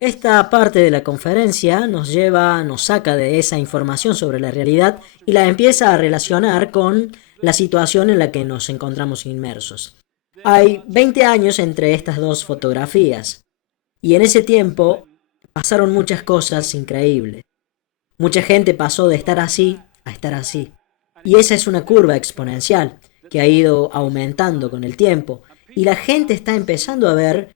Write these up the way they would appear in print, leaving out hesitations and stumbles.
Esta parte de la conferencia nos saca de esa información sobre la realidad y la empieza a relacionar con la situación en la que nos encontramos inmersos. Hay 20 años entre estas dos fotografías y en ese tiempo pasaron muchas cosas increíbles. Mucha gente pasó de estar así a estar así. Y esa es una curva exponencial que ha ido aumentando con el tiempo. Y la gente está empezando a ver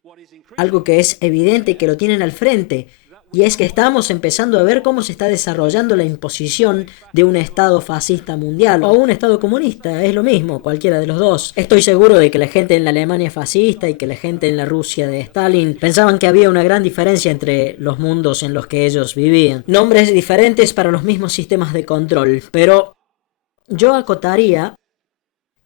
algo que es evidente que lo tienen al frente, y es que estamos empezando a ver cómo se está desarrollando la imposición de un Estado fascista mundial o un Estado comunista, es lo mismo, cualquiera de los dos. Estoy seguro de que la gente en la Alemania fascista y que la gente en la Rusia de Stalin pensaban que había una gran diferencia entre los mundos en los que ellos vivían. Nombres diferentes para los mismos sistemas de control, pero yo acotaría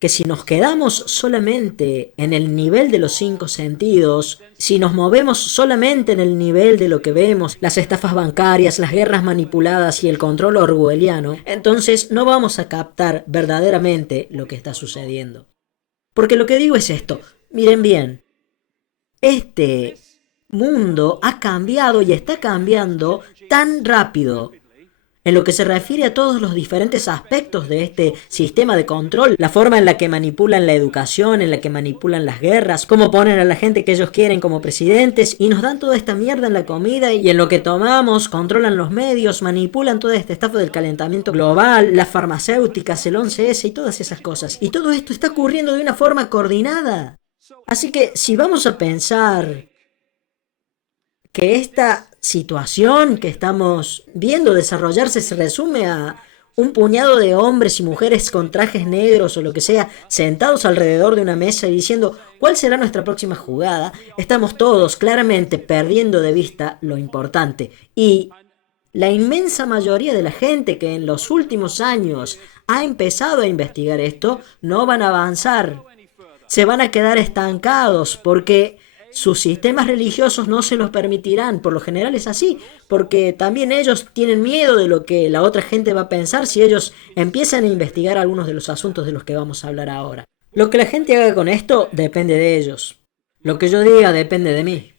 que si nos quedamos solamente en el nivel de los 5 sentidos, si nos movemos solamente en el nivel de lo que vemos, las estafas bancarias, las guerras manipuladas y el control orwelliano, entonces no vamos a captar verdaderamente lo que está sucediendo. Porque lo que digo es esto, miren bien, este mundo ha cambiado y está cambiando tan rápido en lo que se refiere a todos los diferentes aspectos de este sistema de control, la forma en la que manipulan la educación, en la que manipulan las guerras, cómo ponen a la gente que ellos quieren como presidentes y nos dan toda esta mierda en la comida y en lo que tomamos, controlan los medios, manipulan toda esta estafa del calentamiento global, las farmacéuticas, el 11S y todas esas cosas. Y todo esto está ocurriendo de una forma coordinada. Así que si vamos a pensar que esta situación que estamos viendo desarrollarse se resume a un puñado de hombres y mujeres con trajes negros o lo que sea, sentados alrededor de una mesa y diciendo ¿cuál será nuestra próxima jugada? Estamos todos claramente perdiendo de vista lo importante. Y la inmensa mayoría de la gente que en los últimos años ha empezado a investigar esto, no van a avanzar. Se van a quedar estancados porque sus sistemas religiosos no se los permitirán. Por lo general es así, porque también ellos tienen miedo de lo que la otra gente va a pensar si ellos empiezan a investigar algunos de los asuntos de los que vamos a hablar ahora. Lo que la gente haga con esto depende de ellos. Lo que yo diga depende de mí.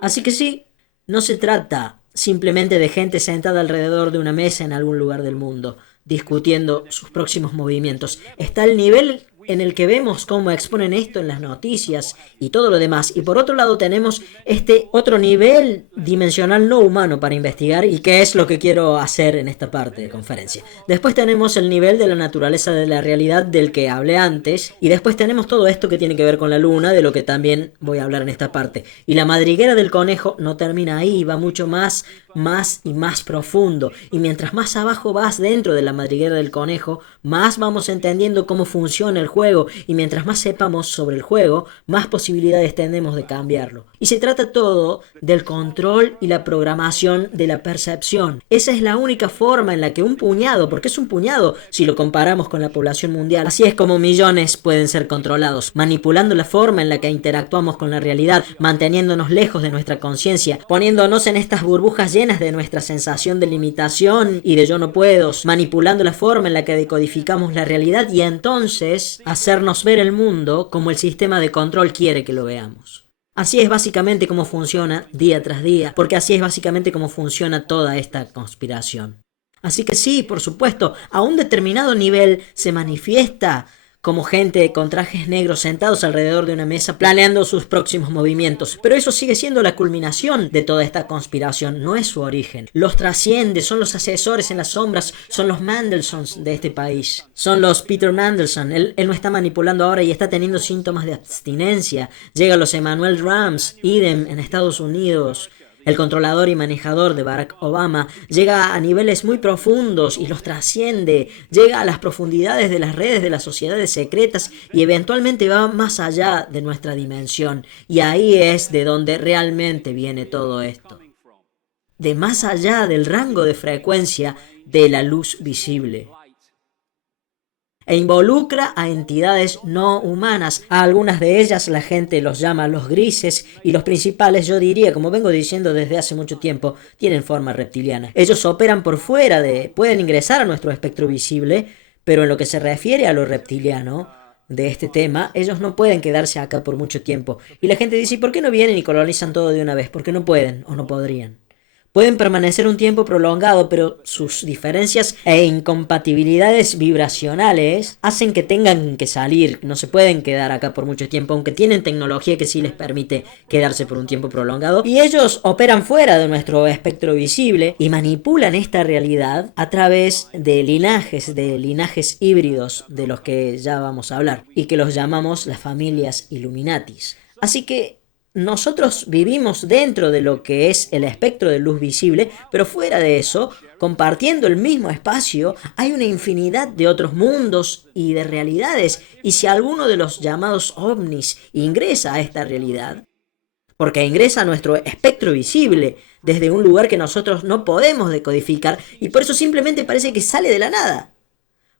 Así que sí, no se trata simplemente de gente sentada alrededor de una mesa en algún lugar del mundo, discutiendo sus próximos movimientos. Está el nivel en el que vemos cómo exponen esto en las noticias y todo lo demás. Y por otro lado tenemos este otro nivel dimensional no humano para investigar y que es lo que quiero hacer en esta parte de conferencia. Después tenemos el nivel de la naturaleza de la realidad del que hablé antes y después tenemos todo esto que tiene que ver con la luna, de lo que también voy a hablar en esta parte. Y la madriguera del conejo no termina ahí, va mucho más y más profundo. Y mientras más abajo vas dentro de la madriguera del conejo, más vamos entendiendo cómo funciona el juego, y mientras más sepamos sobre el juego, más posibilidades tenemos de cambiarlo. Y se trata todo del control y la programación de la percepción. Esa es la única forma en la que un puñado, porque es un puñado si lo comparamos con la población mundial, así es como millones pueden ser controlados, manipulando la forma en la que interactuamos con la realidad, manteniéndonos lejos de nuestra conciencia, poniéndonos en estas burbujas llenas de nuestra sensación de limitación y de yo no puedo, manipulando la forma en la que decodificamos la realidad y entonces hacernos ver el mundo como el sistema de control quiere que lo veamos. Así es básicamente como funciona día tras día, porque así es básicamente como funciona toda esta conspiración. Así que sí, por supuesto, a un determinado nivel se manifiesta como gente con trajes negros sentados alrededor de una mesa planeando sus próximos movimientos. Pero eso sigue siendo la culminación de toda esta conspiración, no es su origen. Los trasciende, son los asesores en las sombras, son los Mandelsons de este país. Son los Peter Mandelson. Él no está manipulando ahora y está teniendo síntomas de abstinencia. Llega a los Emanuel Rams, idem en Estados Unidos. El controlador y manejador de Barack Obama llega a niveles muy profundos y los trasciende, llega a las profundidades de las redes de las sociedades secretas y eventualmente va más allá de nuestra dimensión. Y ahí es de donde realmente viene todo esto. De más allá del rango de frecuencia de la luz visible. E involucra a entidades no humanas. A algunas de ellas la gente los llama los grises y los principales, yo diría, como vengo diciendo desde hace mucho tiempo, tienen forma reptiliana. Ellos operan por fuera pueden ingresar a nuestro espectro visible, pero en lo que se refiere a lo reptiliano, de este tema, ellos no pueden quedarse acá por mucho tiempo. Y la gente dice, ¿y por qué no vienen y colonizan todo de una vez? Porque no pueden o no podrían. Pueden permanecer un tiempo prolongado, pero sus diferencias e incompatibilidades vibracionales hacen que tengan que salir. No se pueden quedar acá por mucho tiempo, aunque tienen tecnología que sí les permite quedarse por un tiempo prolongado. Y ellos operan fuera de nuestro espectro visible y manipulan esta realidad a través de linajes híbridos de los que ya vamos a hablar y que los llamamos las familias Illuminatis. Así que nosotros vivimos dentro de lo que es el espectro de luz visible, pero fuera de eso, compartiendo el mismo espacio, hay una infinidad de otros mundos y de realidades. Y si alguno de los llamados ovnis ingresa a esta realidad, porque ingresa a nuestro espectro visible desde un lugar que nosotros no podemos decodificar, y por eso simplemente parece que sale de la nada.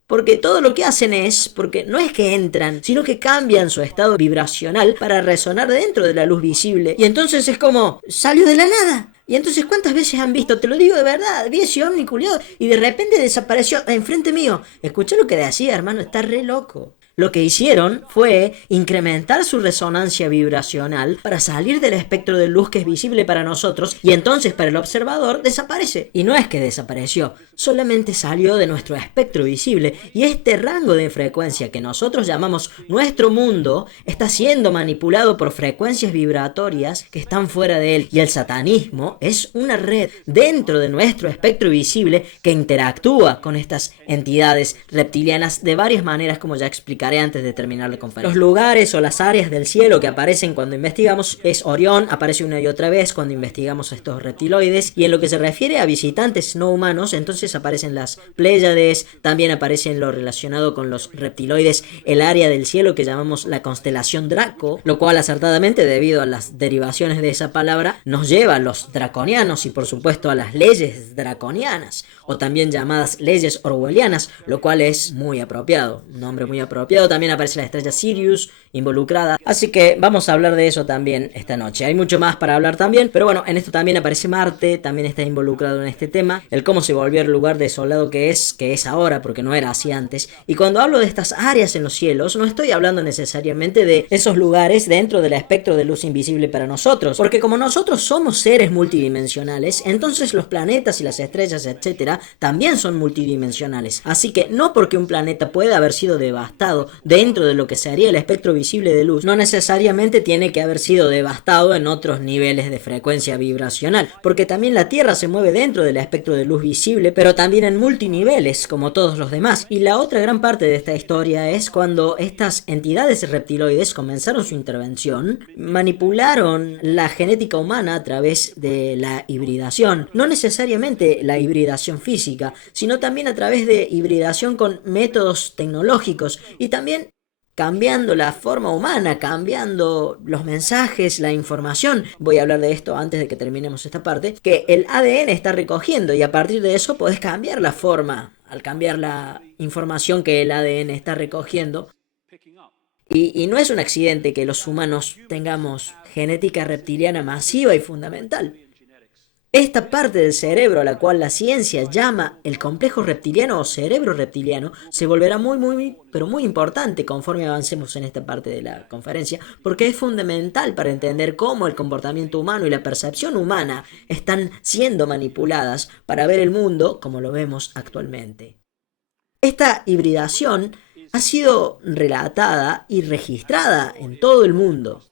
Porque todo lo que hacen porque no es que entran, sino que cambian su estado vibracional para resonar dentro de la luz visible. Y entonces es como, salió de la nada. Y entonces, ¿cuántas veces han visto? Te lo digo de verdad, vi ese ovni culiado y de repente desapareció enfrente mío. Escuché lo que decía, hermano, está re loco. Lo que hicieron fue incrementar su resonancia vibracional para salir del espectro de luz que es visible para nosotros y entonces para el observador desaparece. Y no es que desapareció, solamente salió de nuestro espectro visible y este rango de frecuencia que nosotros llamamos nuestro mundo está siendo manipulado por frecuencias vibratorias que están fuera de él. Y el satanismo es una red dentro de nuestro espectro visible que interactúa con estas entidades reptilianas de varias maneras, como ya expliqué antes de terminar la conferencia. Los lugares o las áreas del cielo que aparecen cuando investigamos es Orión, aparece una y otra vez cuando investigamos estos reptiloides, y en lo que se refiere a visitantes no humanos, entonces aparecen las Pléyades, también aparece en lo relacionado con los reptiloides el área del cielo que llamamos la constelación Draco, lo cual acertadamente, debido a las derivaciones de esa palabra, nos lleva a los draconianos y por supuesto a las leyes draconianas, o también llamadas leyes orwellianas, lo cual es muy apropiado, un nombre muy apropiado. También aparece la estrella Sirius involucrada, así que vamos a hablar de eso también esta noche. Hay mucho más para hablar también, pero bueno, en esto también aparece Marte, también está involucrado en este tema, el cómo se volvió el lugar desolado que es ahora, porque no era así antes. Y cuando hablo de estas áreas en los cielos, no estoy hablando necesariamente de esos lugares dentro del espectro de luz invisible para nosotros, porque como nosotros somos seres multidimensionales, entonces los planetas y las estrellas, etcétera, también son multidimensionales. Así que no porque un planeta pueda haber sido devastado dentro de lo que sería el espectro visible de luz, no necesariamente tiene que haber sido devastado en otros niveles de frecuencia vibracional, porque también la Tierra se mueve dentro del espectro de luz visible, pero también en multiniveles, como todos los demás. Y la otra gran parte de esta historia es cuando estas entidades reptiloides comenzaron su intervención, manipularon la genética humana a través de la hibridación, no necesariamente la hibridación física, sino también a través de hibridación con métodos tecnológicos y también cambiando la forma humana, cambiando los mensajes, la información. Voy a hablar de esto antes de que terminemos esta parte, que el ADN está recogiendo y a partir de eso podés cambiar la forma, al cambiar la información que el ADN está recogiendo. Y no es un accidente que los humanos tengamos genética reptiliana masiva y fundamental. Esta parte del cerebro a la cual la ciencia llama el complejo reptiliano o cerebro reptiliano se volverá pero muy importante conforme avancemos en esta parte de la conferencia, porque es fundamental para entender cómo el comportamiento humano y la percepción humana están siendo manipuladas para ver el mundo como lo vemos actualmente. Esta hibridación ha sido relatada y registrada en todo el mundo,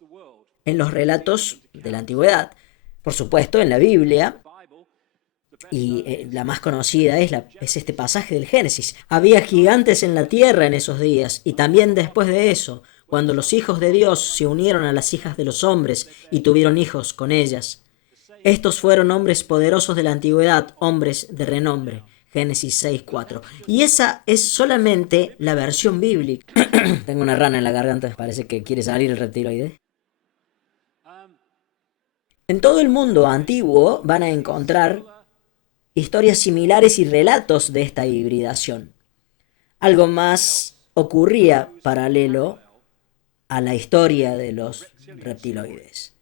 en los relatos de la antigüedad. Por supuesto, en la Biblia, y la más conocida es este pasaje del Génesis. Había gigantes en la tierra en esos días, y también después de eso, cuando los hijos de Dios se unieron a las hijas de los hombres y tuvieron hijos con ellas. Estos fueron hombres poderosos de la antigüedad, hombres de renombre. Génesis 6:4. Y esa es solamente la versión bíblica. Tengo una rana en la garganta, parece que quiere salir el reptiloide. En todo el mundo antiguo van a encontrar historias similares y relatos de esta hibridación. Algo más ocurría paralelo a la historia de los reptiloides.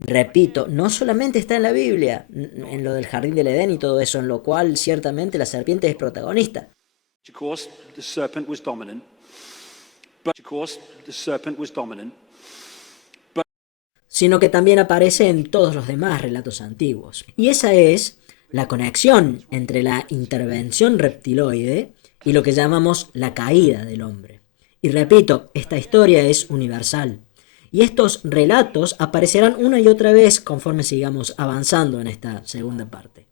Repito, no solamente está en la Biblia, en lo del jardín del Edén y todo eso, en lo cual ciertamente la serpiente es protagonista. sino que también aparece en todos los demás relatos antiguos. Y esa es la conexión entre la intervención reptiloide y lo que llamamos la caída del hombre. Y repito, esta historia es universal. Y estos relatos aparecerán una y otra vez conforme sigamos avanzando en esta segunda parte.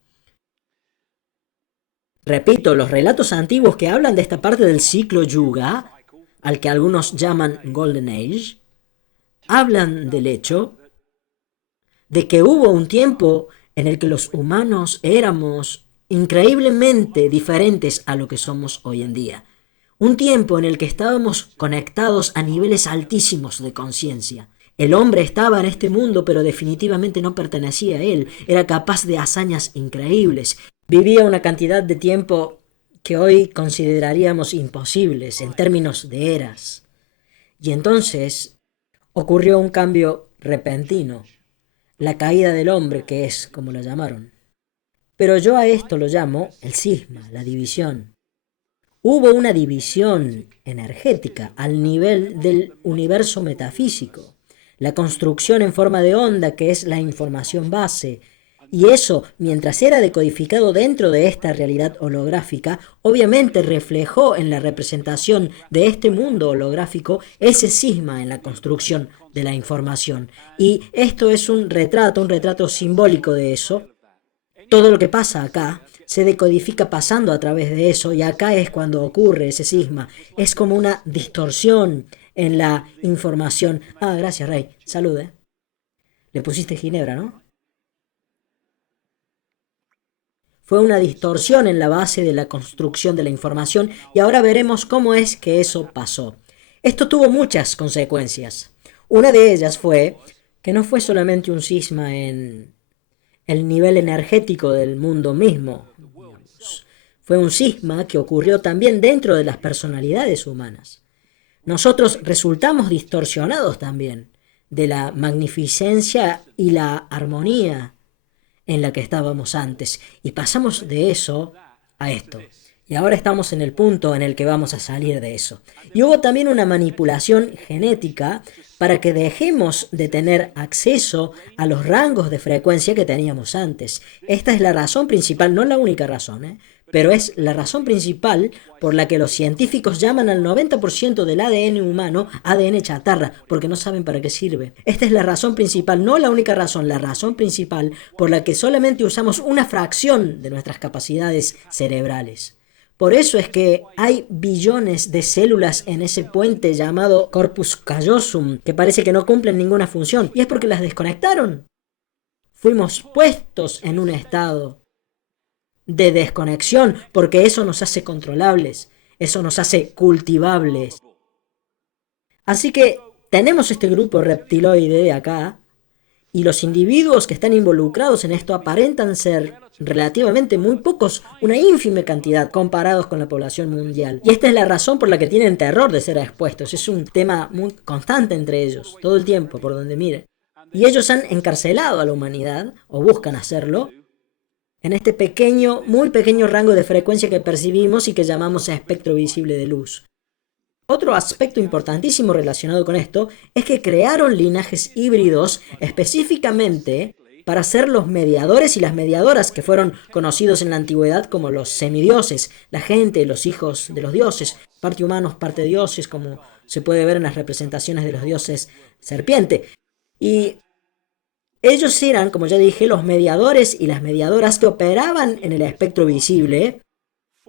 Repito, los relatos antiguos que hablan de esta parte del ciclo Yuga, al que algunos llaman Golden Age, hablan del hecho de que hubo un tiempo en el que los humanos éramos increíblemente diferentes a lo que somos hoy en día. Un tiempo en el que estábamos conectados a niveles altísimos de conciencia. El hombre estaba en este mundo, pero definitivamente no pertenecía a él. Era capaz de hazañas increíbles. Vivía una cantidad de tiempo que hoy consideraríamos imposibles en términos de eras. Y entonces ocurrió un cambio repentino. La caída del hombre, que es como lo llamaron. Pero yo a esto lo llamo el cisma, la división. Hubo una división energética al nivel del universo metafísico, la construcción en forma de onda que es la información base, y eso, mientras era decodificado dentro de esta realidad holográfica, obviamente reflejó en la representación de este mundo holográfico ese cisma en la construcción de la información. Y esto es un retrato simbólico de eso. Todo lo que pasa acá se decodifica pasando a través de eso, y acá es cuando ocurre ese cisma. Es como una distorsión en la información. Ah, gracias, Rey. Salud, ¿eh? Le pusiste ginebra, ¿no? Fue una distorsión en la base de la construcción de la información, y ahora veremos cómo es que eso pasó. Esto tuvo muchas consecuencias. Una de ellas fue que no fue solamente un cisma en el nivel energético del mundo mismo. Fue un cisma que ocurrió también dentro de las personalidades humanas. Nosotros resultamos distorsionados también de la magnificencia y la armonía en la que estábamos antes, y pasamos de eso a esto. Y ahora estamos en el punto en el que vamos a salir de eso. Y hubo también una manipulación genética para que dejemos de tener acceso a los rangos de frecuencia que teníamos antes. Esta es la razón principal, no la única razón, pero es la razón principal por la que los científicos llaman al 90% del ADN humano ADN chatarra, porque no saben para qué sirve. Esta es la razón principal, no la única razón, la razón principal por la que solamente usamos una fracción de nuestras capacidades cerebrales. Por eso es que hay billones de células en ese puente llamado corpus callosum, que parece que no cumplen ninguna función, y es porque las desconectaron. Fuimos puestos en un estado de desconexión, porque eso nos hace controlables, eso nos hace cultivables. Así que tenemos este grupo reptiloide de acá, y los individuos que están involucrados en esto aparentan ser relativamente muy pocos, una ínfime cantidad comparados con la población mundial. Y esta es la razón por la que tienen terror de ser expuestos. Es un tema muy constante entre ellos, todo el tiempo, por donde mire. Y ellos han encarcelado a la humanidad, o buscan hacerlo, en este pequeño, muy pequeño rango de frecuencia que percibimos y que llamamos espectro visible de luz. Otro aspecto importantísimo relacionado con esto es que crearon linajes híbridos específicamente para ser los mediadores y las mediadoras que fueron conocidos en la antigüedad como los semidioses, la gente, los hijos de los dioses, parte humanos, parte dioses, como se puede ver en las representaciones de los dioses serpiente. Y ellos eran, como ya dije, los mediadores y las mediadoras que operaban en el espectro visible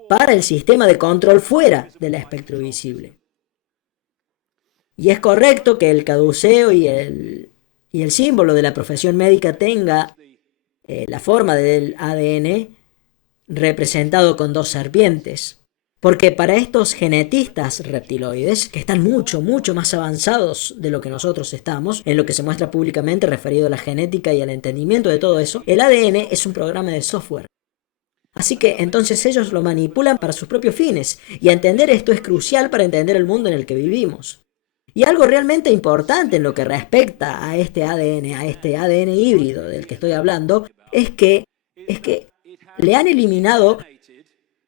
para el sistema de control fuera del espectro visible. Y es correcto que el caduceo y el símbolo de la profesión médica tenga la forma del ADN representado con dos serpientes. Porque para estos genetistas reptiloides, que están mucho más avanzados de lo que nosotros estamos, en lo que se muestra públicamente referido a la genética y al entendimiento de todo eso, el ADN es un programa de software. Así que entonces ellos lo manipulan para sus propios fines, y entender esto es crucial para entender el mundo en el que vivimos. Y algo realmente importante en lo que respecta a este ADN híbrido del que estoy hablando, es que le han eliminado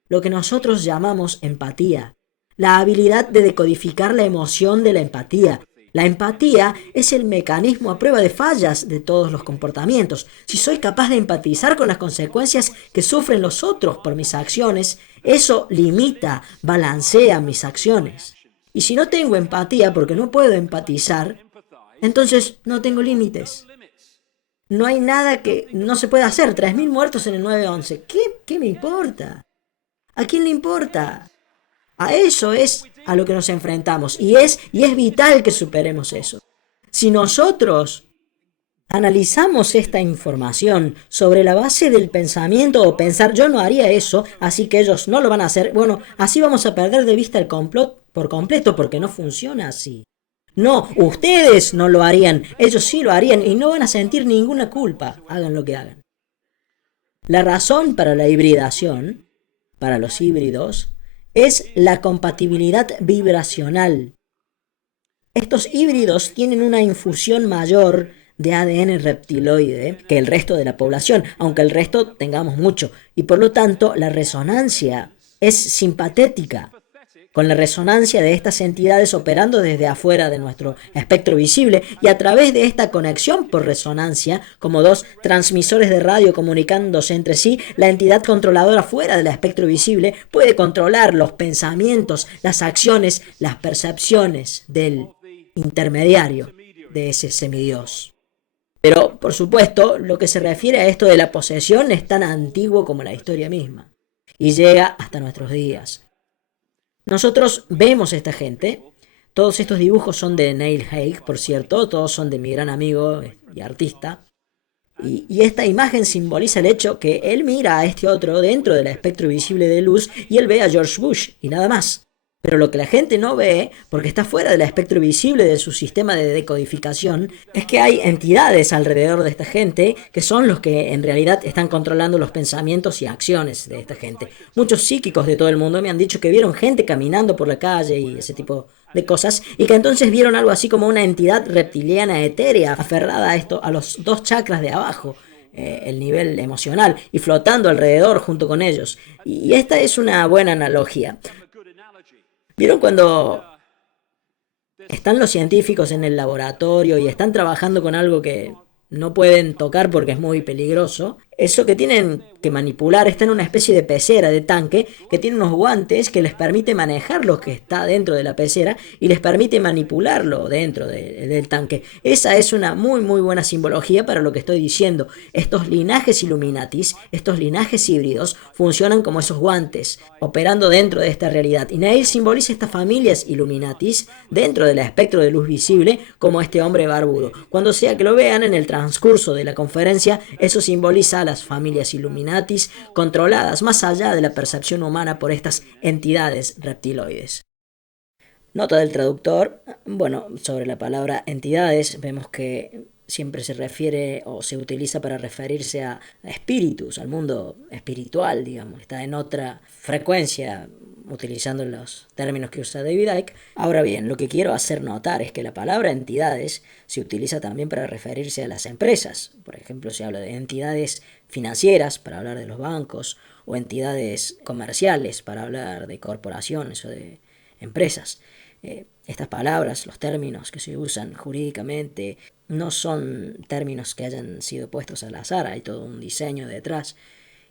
lo que nosotros llamamos empatía. la habilidad de decodificar la emoción de la empatía. La empatía es el mecanismo a prueba de fallas de todos los comportamientos. Si soy capaz de empatizar con las consecuencias que sufren los otros por mis acciones, eso limita, balancea mis acciones. Y si no tengo empatía porque no puedo empatizar, entonces no tengo límites. No hay nada que no se pueda hacer. 3.000 muertos en el 9/11. ¿Qué me importa? ¿A quién le importa? A eso es a lo que nos enfrentamos. Y es vital que superemos eso. Si nosotros analizamos esta información sobre la base del pensamiento o pensar yo no haría eso, así que ellos no lo van a hacer, bueno, así vamos a perder de vista el complot por completo porque no funciona así. No, ustedes no lo harían, ellos sí lo harían y no van a sentir ninguna culpa, hagan lo que hagan. La razón para la hibridación, para los híbridos, es la compatibilidad vibracional. Estos híbridos tienen una infusión mayor de ADN reptiloide que el resto de la población, aunque el resto tengamos mucho, y por lo tanto la resonancia es simpatética. Con la resonancia de estas entidades operando desde afuera de nuestro espectro visible y a través de esta conexión por resonancia, como dos transmisores de radio comunicándose entre sí, la entidad controladora fuera del espectro visible puede controlar los pensamientos, las acciones, las percepciones del intermediario, de ese semidios. Pero, por supuesto, lo que se refiere a esto de la posesión es tan antiguo como la historia misma y llega hasta nuestros días. Nosotros vemos a esta gente. Todos estos dibujos son de Neil Haig, por cierto. Todos son de mi gran amigo y artista. Y esta imagen simboliza el hecho que él mira a este otro dentro del espectro visible de luz y él ve a George Bush y nada más. Pero lo que la gente no ve, porque está fuera del espectro visible de su sistema de decodificación, es que hay entidades alrededor de esta gente que son los que en realidad están controlando los pensamientos y acciones de esta gente. Muchos psíquicos de todo el mundo me han dicho que vieron gente caminando por la calle y ese tipo de cosas, y que entonces vieron algo así como una entidad reptiliana etérea aferrada a esto, a los dos chakras de abajo, el nivel emocional, y flotando alrededor junto con ellos. Y esta es una buena analogía. ¿Vieron cuando están los científicos en el laboratorio y están trabajando con algo que no pueden tocar porque es muy peligroso? Eso que tienen que manipular está en una especie de pecera, de tanque, que tiene unos guantes que les permite manejar lo que está dentro de la pecera y les permite manipularlo dentro del tanque. Esa es una muy muy buena simbología para lo que estoy diciendo. Estos linajes Illuminatis, estos linajes híbridos, funcionan como esos guantes, operando dentro de esta realidad. Y Neil simboliza estas familias Illuminatis dentro del espectro de luz visible como este hombre barbudo. Cuando sea que lo vean en el transcurso de la conferencia, eso simboliza las familias Illuminatis controladas más allá de la percepción humana por estas entidades reptiloides. Nota del traductor. Bueno, sobre la palabra entidades vemos que siempre se refiere o se utiliza para referirse a espíritus, al mundo espiritual, digamos. Está en otra frecuencia utilizando los términos que usa David Icke. Ahora bien, lo que quiero hacer notar es que la palabra entidades se utiliza también para referirse a las empresas. Por ejemplo, se habla de entidades financieras para hablar de los bancos o entidades comerciales para hablar de corporaciones o de empresas. Estas palabras, los términos que se usan jurídicamente, no son términos que hayan sido puestos al azar, hay todo un diseño detrás.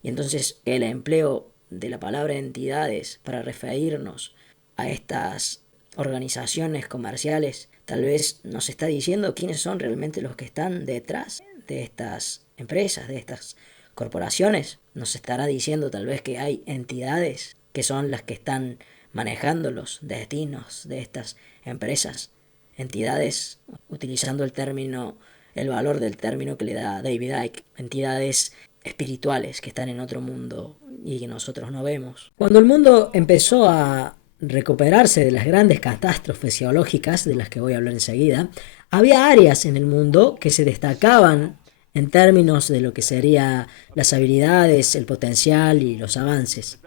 Y entonces el empleo de la palabra entidades para referirnos a estas organizaciones comerciales tal vez nos está diciendo quiénes son realmente los que están detrás de estas empresas, de estas corporaciones. Nos estará diciendo tal vez que hay entidades que son las que están manejando los destinos de estas empresas. Entidades, utilizando el valor del término que le da David Icke, entidades espirituales que están en otro mundo y que nosotros no vemos. Cuando el mundo empezó a recuperarse de las grandes catástrofes geológicas, de las que voy a hablar enseguida, había áreas en el mundo que se destacaban en términos de lo que serían las habilidades, el potencial y los avances.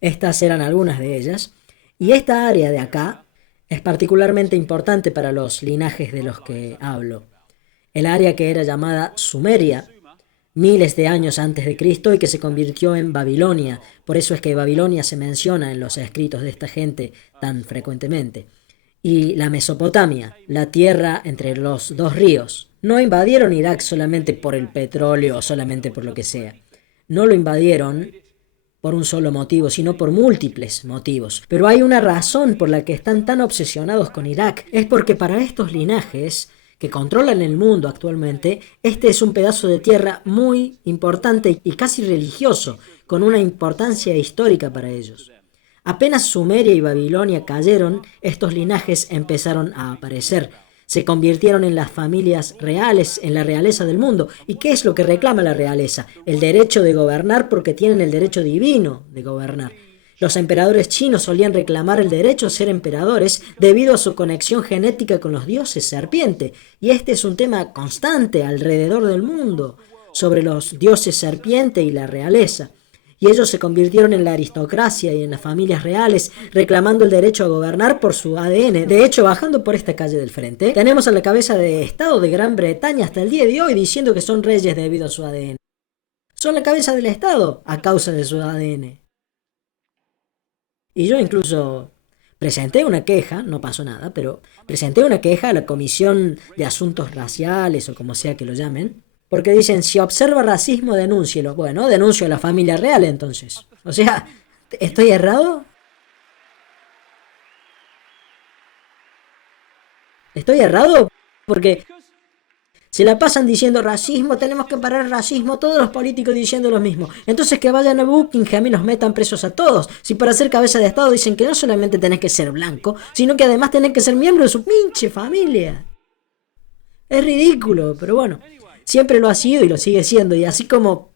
Estas eran algunas de ellas, y esta área de acá es particularmente importante para los linajes de los que hablo. El área que era llamada Sumeria miles de años antes de Cristo y que se convirtió en Babilonia. Por eso es que Babilonia se menciona en los escritos de esta gente tan frecuentemente. Y la Mesopotamia, la tierra entre los dos ríos. No invadieron Irak solamente por el petróleo o solamente por lo que sea. No lo invadieron por un solo motivo, sino por múltiples motivos. Pero hay una razón por la que están tan obsesionados con Irak. Es porque para estos linajes que controlan el mundo actualmente, este es un pedazo de tierra muy importante y casi religioso, con una importancia histórica para ellos. Apenas Sumeria y Babilonia cayeron, estos linajes empezaron a aparecer. Se convirtieron en las familias reales, en la realeza del mundo. ¿Y qué es lo que reclama la realeza? El derecho de gobernar porque tienen el derecho divino de gobernar. Los emperadores chinos solían reclamar el derecho a ser emperadores debido a su conexión genética con los dioses serpiente. Y este es un tema constante alrededor del mundo, sobre los dioses serpiente y la realeza. Y ellos se convirtieron en la aristocracia y en las familias reales, reclamando el derecho a gobernar por su ADN. De hecho, bajando por esta calle del frente, tenemos a la cabeza de Estado de Gran Bretaña hasta el día de hoy diciendo que son reyes debido a su ADN. Son la cabeza del Estado a causa de su ADN. Y yo incluso presenté una queja, no pasó nada, pero presenté una queja a la Comisión de Asuntos Raciales o como sea que lo llamen. Porque dicen, si observa racismo, denúncielo. Bueno, denuncio a la familia real entonces. O sea, ¿estoy errado? ¿Estoy errado? Porque se la pasan diciendo racismo, tenemos que parar el racismo, todos los políticos diciendo lo mismo. Entonces que vayan a Buckingham y los metan presos a todos. Si para ser cabeza de Estado dicen que no solamente tenés que ser blanco, sino que además tenés que ser miembro de su pinche familia. Es ridículo, pero bueno. Siempre lo ha sido y lo sigue siendo. Y así como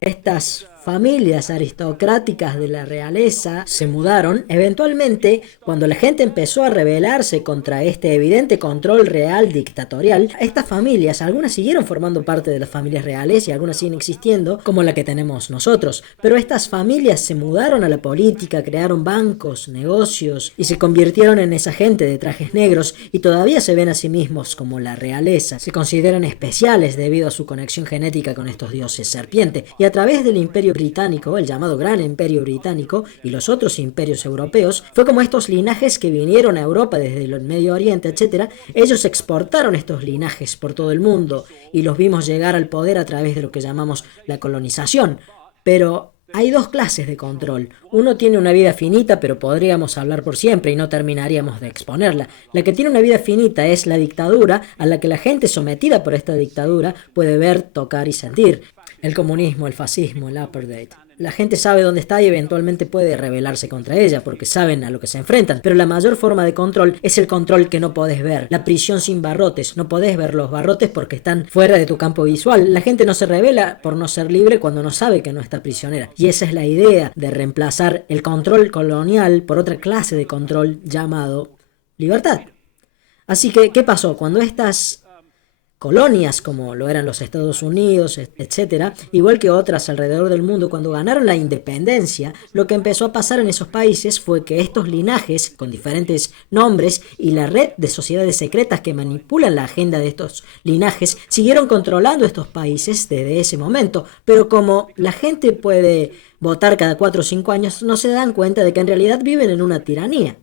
estas familias aristocráticas de la realeza se mudaron, eventualmente, cuando la gente empezó a rebelarse contra este evidente control real dictatorial, estas familias, algunas siguieron formando parte de las familias reales y algunas siguen existiendo, como la que tenemos nosotros. Pero estas familias se mudaron a la política, crearon bancos, negocios y se convirtieron en esa gente de trajes negros y todavía se ven a sí mismos como la realeza. Se consideran especiales debido a su conexión genética con estos dioses serpiente y a través del imperio británico, el llamado Gran Imperio Británico y los otros imperios europeos, fue como estos linajes que vinieron a Europa desde el Medio Oriente, etc., ellos exportaron estos linajes por todo el mundo y los vimos llegar al poder a través de lo que llamamos la colonización. Pero hay dos clases de control. Uno tiene una vida finita, pero podríamos hablar por siempre y no terminaríamos de exponerla. La que tiene una vida finita es la dictadura, a la que la gente sometida por esta dictadura puede ver, tocar y sentir. El comunismo, el fascismo, el apartheid. La gente sabe dónde está y eventualmente puede rebelarse contra ella porque saben a lo que se enfrentan. Pero la mayor forma de control es el control que no podés ver. La prisión sin barrotes. No podés ver los barrotes porque están fuera de tu campo visual. La gente no se rebela por no ser libre cuando no sabe que no está prisionera. Y esa es la idea de reemplazar el control colonial por otra clase de control llamado libertad. Así que, ¿qué pasó? Cuando estas colonias como lo eran los Estados Unidos, etcétera, igual que otras alrededor del mundo, cuando ganaron la independencia, lo que empezó a pasar en esos países fue que estos linajes con diferentes nombres y la red de sociedades secretas que manipulan la agenda de estos linajes siguieron controlando estos países desde ese momento, pero como la gente puede votar cada 4 o 5 años, no se dan cuenta de que en realidad viven en una tiranía.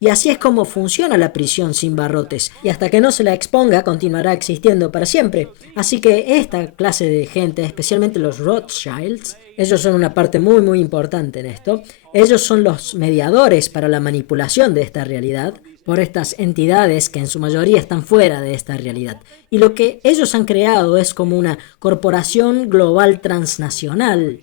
Y así es como funciona la prisión sin barrotes, y hasta que no se la exponga continuará existiendo para siempre. Así que esta clase de gente, especialmente los Rothschilds, ellos son una parte muy importante en esto. Ellos son los mediadores para la manipulación de esta realidad por estas entidades que en su mayoría están fuera de esta realidad. Y lo que ellos han creado es como una corporación global transnacional.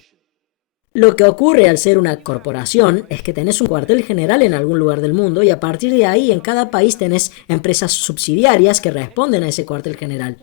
Lo que ocurre al ser una corporación es que tenés un cuartel general en algún lugar del mundo y a partir de ahí en cada país tenés empresas subsidiarias que responden a ese cuartel general.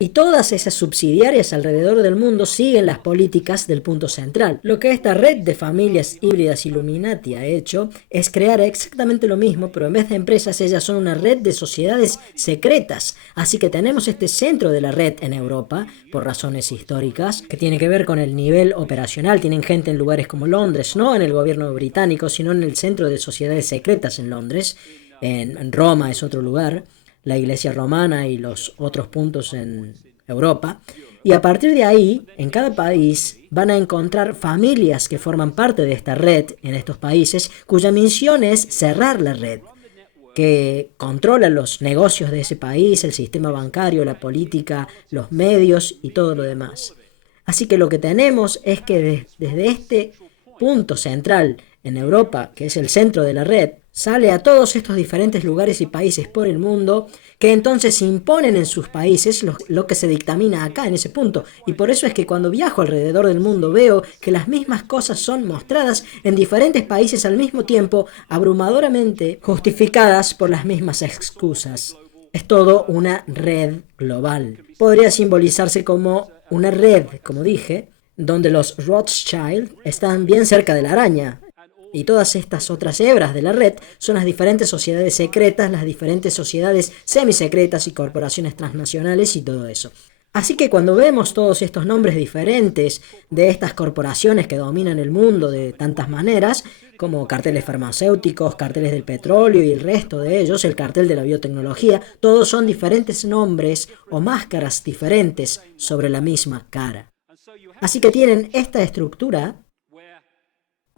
Y todas esas subsidiarias alrededor del mundo siguen las políticas del punto central. Lo que esta red de familias híbridas Illuminati ha hecho es crear exactamente lo mismo, pero en vez de empresas ellas son una red de sociedades secretas. Así que tenemos este centro de la red en Europa, por razones históricas, que tiene que ver con el nivel operacional. Tienen gente en lugares como Londres, no en el gobierno británico, sino en el centro de sociedades secretas en Londres. En Roma es otro lugar. La iglesia romana y los otros puntos en Europa. Y a partir de ahí, en cada país van a encontrar familias que forman parte de esta red en estos países, cuya misión es cerrar la red, que controla los negocios de ese país, el sistema bancario, la política, los medios y todo lo demás. Así que lo que tenemos es que desde este punto central en Europa, que es el centro de la red, sale a todos estos diferentes lugares y países por el mundo, que entonces imponen en sus países lo que se dictamina acá en ese punto. Y por eso es que cuando viajo alrededor del mundo veo que las mismas cosas son mostradas en diferentes países al mismo tiempo, abrumadoramente justificadas por las mismas excusas. Es todo una red global. Podría simbolizarse como una red, como dije, donde los Rothschild están bien cerca de la araña. Y todas estas otras hebras de la red son las diferentes sociedades secretas, las diferentes sociedades semisecretas y corporaciones transnacionales y todo eso. Así que cuando vemos todos estos nombres diferentes de estas corporaciones que dominan el mundo de tantas maneras, como carteles farmacéuticos, carteles del petróleo y el resto de ellos, el cartel de la biotecnología, todos son diferentes nombres o máscaras diferentes sobre la misma cara. Así que tienen esta estructura.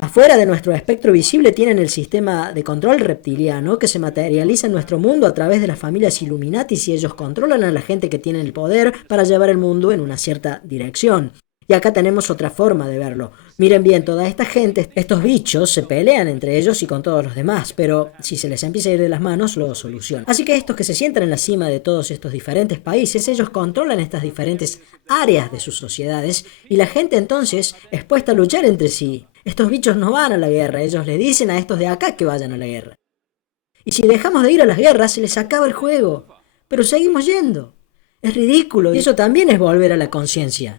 Afuera de nuestro espectro visible tienen el sistema de control reptiliano que se materializa en nuestro mundo a través de las familias Illuminatis y ellos controlan a la gente que tiene el poder para llevar el mundo en una cierta dirección. Y acá tenemos otra forma de verlo. Miren bien, toda esta gente, estos bichos se pelean entre ellos y con todos los demás, pero si se les empieza a ir de las manos, lo solucionan. Así que estos que se sientan en la cima de todos estos diferentes países, ellos controlan estas diferentes áreas de sus sociedades y la gente entonces es puesta a luchar entre sí. Estos bichos no van a la guerra, ellos le dicen a estos de acá que vayan a la guerra. Y si dejamos de ir a las guerras, se les acaba el juego. Pero seguimos yendo. Es ridículo y eso también es volver a la conciencia.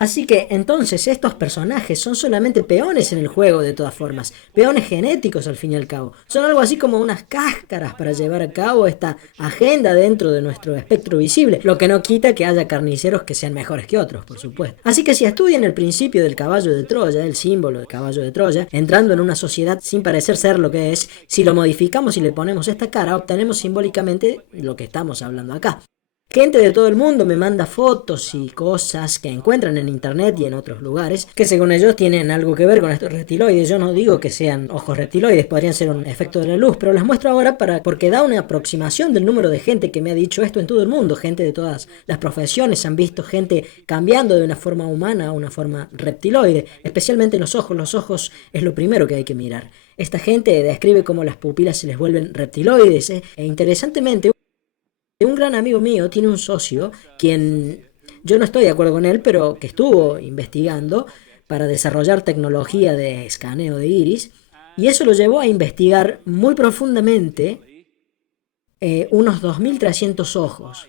Así que entonces estos personajes son solamente peones en el juego de todas formas, peones genéticos al fin y al cabo. Son algo así como unas cáscaras para llevar a cabo esta agenda dentro de nuestro espectro visible, lo que no quita que haya carniceros que sean mejores que otros, por supuesto. Así que si estudian el principio del caballo de Troya, el símbolo del caballo de Troya, entrando en una sociedad sin parecer ser lo que es, si lo modificamos y le ponemos esta cara, obtenemos simbólicamente lo que estamos hablando acá. Gente de todo el mundo me manda fotos y cosas que encuentran en internet y en otros lugares, que según ellos tienen algo que ver con estos reptiloides. Yo no digo que sean ojos reptiloides, podrían ser un efecto de la luz, pero las muestro ahora porque da una aproximación del número de gente que me ha dicho esto en todo el mundo. Gente de todas las profesiones han visto gente cambiando de una forma humana a una forma reptiloide, especialmente los ojos. Los ojos es lo primero que hay que mirar. Esta gente describe cómo las pupilas se les vuelven reptiloides, e interesantemente, un gran amigo mío tiene un socio, quien yo no estoy de acuerdo con él, pero que estuvo investigando para desarrollar tecnología de escaneo de iris, y eso lo llevó a investigar muy profundamente unos 2.300 ojos.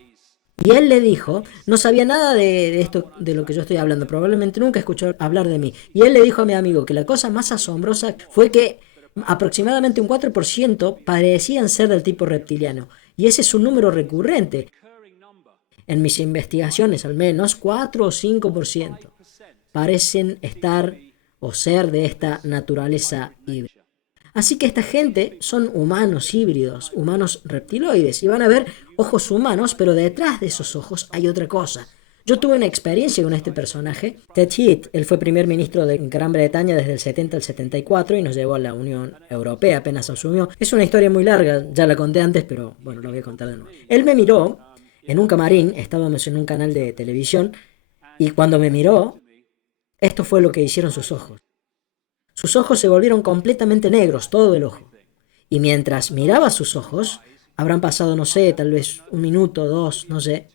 Y él le dijo, no sabía nada de esto, de lo que yo estoy hablando, probablemente nunca escuchó hablar de mí, y él le dijo a mi amigo que la cosa más asombrosa fue que aproximadamente un 4% parecían ser del tipo reptiliano. Y ese es un número recurrente. En mis investigaciones, al menos 4 o 5% parecen estar o ser de esta naturaleza híbrida. Así que esta gente son humanos híbridos, humanos reptiloides, y van a ver ojos humanos, pero detrás de esos ojos hay otra cosa. Yo tuve una experiencia con este personaje, Ted Heath. Él fue primer ministro de Gran Bretaña desde el 70 al 74 y nos llevó a la Unión Europea apenas asumió. Es una historia muy larga, ya la conté antes, pero bueno, lo voy a contar de nuevo. Él me miró en un camarín, estábamos en un canal de televisión, y cuando me miró, esto fue lo que hicieron sus ojos. Sus ojos se volvieron completamente negros, todo el ojo. Y mientras miraba sus ojos, habrán pasado, no sé, tal vez un minuto, dos, no sé.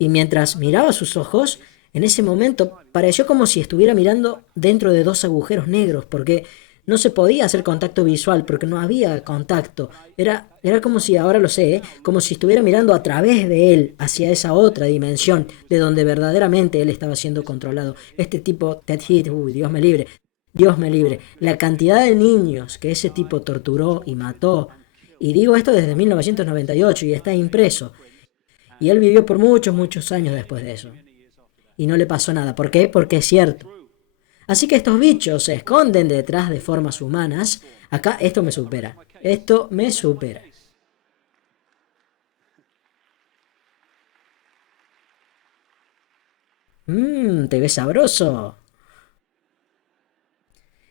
Y mientras miraba sus ojos, en ese momento pareció como si estuviera mirando dentro de dos agujeros negros, porque no se podía hacer contacto visual, porque no había contacto. Era como si, ahora lo sé, como si estuviera mirando a través de él, hacia esa otra dimensión, de donde verdaderamente él estaba siendo controlado. Este tipo, Ted Heath, Dios me libre, Dios me libre. La cantidad de niños que ese tipo torturó y mató, y digo esto desde 1998 y está impreso. Y él vivió por muchos, muchos años después de eso. Y no le pasó nada. ¿Por qué? Porque es cierto. Así que estos bichos se esconden detrás de formas humanas. Acá esto me supera. Esto me supera. Te ves sabroso.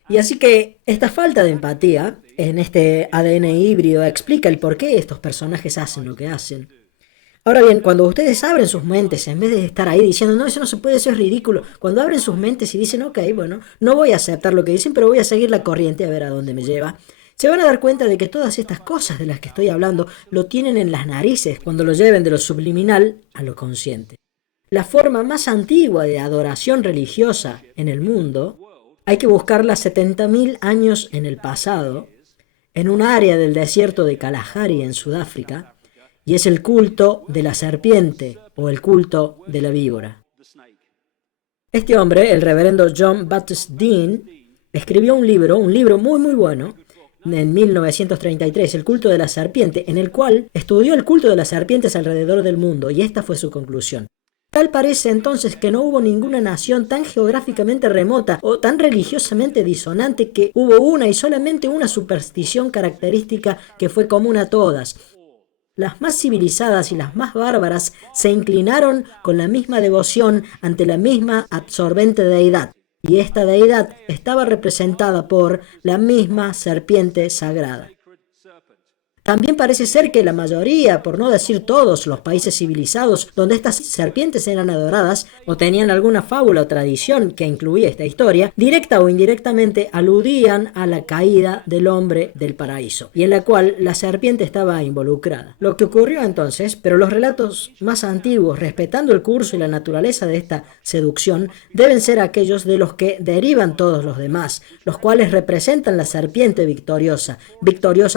Y así que esta falta de empatía en este ADN híbrido explica el por qué estos personajes hacen lo que hacen. Ahora bien, cuando ustedes abren sus mentes, en vez de estar ahí diciendo, no, eso no se puede, eso es ridículo, cuando abren sus mentes y dicen, ok, bueno, no voy a aceptar lo que dicen, pero voy a seguir la corriente a ver a dónde me lleva, se van a dar cuenta de que todas estas cosas de las que estoy hablando lo tienen en las narices cuando lo lleven de lo subliminal a lo consciente. La forma más antigua de adoración religiosa en el mundo hay que buscarla 70.000 años en el pasado, en un área del desierto de Kalahari en Sudáfrica, y es el culto de la serpiente o el culto de la víbora. Este hombre, el reverendo John Baptist Dean, escribió un libro muy bueno, en 1933, El culto de la serpiente, en el cual estudió el culto de las serpientes alrededor del mundo, y esta fue su conclusión. Tal parece entonces que no hubo ninguna nación tan geográficamente remota o tan religiosamente disonante que hubo una y solamente una superstición característica que fue común a todas. Las más civilizadas y las más bárbaras se inclinaron con la misma devoción ante la misma absorbente deidad, y esta deidad estaba representada por la misma serpiente sagrada. También parece ser que la mayoría, por no decir todos, los países civilizados donde estas serpientes eran adoradas o tenían alguna fábula o tradición que incluía esta historia, directa o indirectamente aludían a la caída del hombre del paraíso, y en la cual la serpiente estaba involucrada. Lo que ocurrió entonces, pero los relatos más antiguos, respetando el curso y la naturaleza de esta seducción, deben ser aquellos de los que derivan todos los demás, los cuales representan la serpiente victoriosa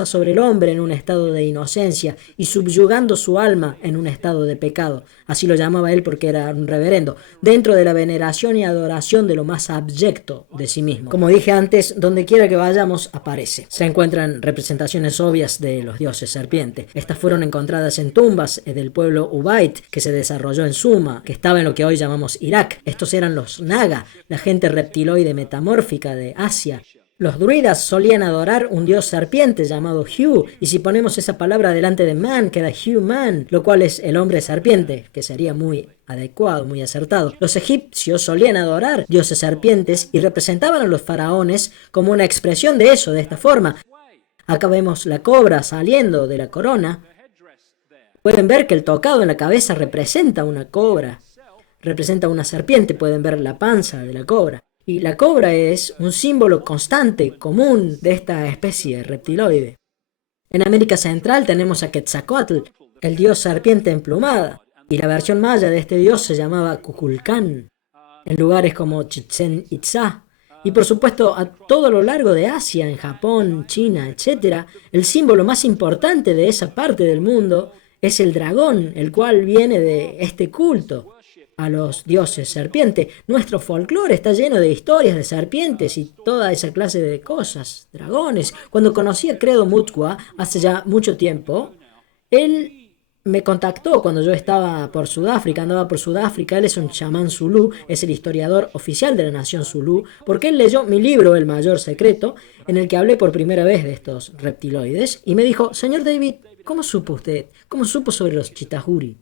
sobre el hombre en un estado de inocencia y subyugando su alma en un estado de pecado. Así lo llamaba él porque era un reverendo, dentro de la veneración y adoración de lo más abyecto de sí mismo. Como dije antes, donde quiera que vayamos aparece. Se encuentran representaciones obvias de los dioses serpiente. Estas fueron encontradas en tumbas del pueblo Ubaid, que se desarrolló en Suma, que estaba en lo que hoy llamamos Irak. Estos eran los Naga, la gente reptiloide metamórfica de Asia. Los druidas solían adorar un dios serpiente llamado Hu, y si ponemos esa palabra delante de man, queda human, lo cual es el hombre serpiente, que sería muy adecuado, muy acertado. Los egipcios solían adorar dioses serpientes y representaban a los faraones como una expresión de eso, de esta forma. Acá vemos la cobra saliendo de la corona. Pueden ver que el tocado en la cabeza representa una cobra, representa una serpiente, pueden ver la panza de la cobra. Y la cobra es un símbolo constante, común de esta especie reptiloide. En América Central tenemos a Quetzalcóatl, el dios serpiente emplumada, y la versión maya de este dios se llamaba Kukulcán, en lugares como Chichén Itzá. Y por supuesto a todo lo largo de Asia, en Japón, China, etc., el símbolo más importante de esa parte del mundo es el dragón, el cual viene de este culto a los dioses serpiente. Nuestro folclore está lleno de historias de serpientes y toda esa clase de cosas, dragones. Cuando conocí a Credo Mutwa hace ya mucho tiempo, él me contactó cuando yo estaba por Sudáfrica, andaba por Sudáfrica. Él es un chamán zulú, es el historiador oficial de la nación zulú, porque él leyó mi libro El Mayor Secreto, en el que hablé por primera vez de estos reptiloides, y me dijo, señor David, ¿cómo supo usted? ¿Cómo supo sobre los chitahuri?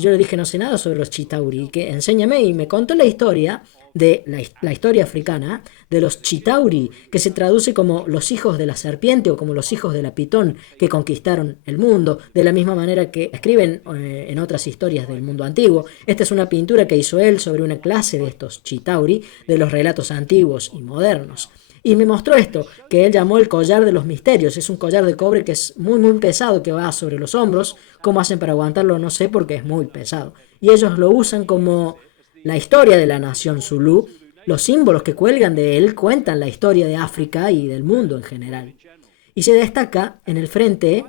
Yo le dije, no sé nada sobre los chitauri, que enséñame, y me contó la historia de la historia africana de los chitauri, que se traduce como los hijos de la serpiente o como los hijos de la pitón que conquistaron el mundo, de la misma manera que escriben en otras historias del mundo antiguo. Esta es una pintura que hizo él sobre una clase de estos chitauri, de los relatos antiguos y modernos. Y me mostró esto, que él llamó el collar de los misterios. Es un collar de cobre que es muy pesado, que va sobre los hombros. ¿Cómo hacen para aguantarlo? No sé, porque es muy pesado. Y ellos lo usan como la historia de la nación zulú. Los símbolos que cuelgan de él cuentan la historia de África y del mundo en general. Y se destaca en el frente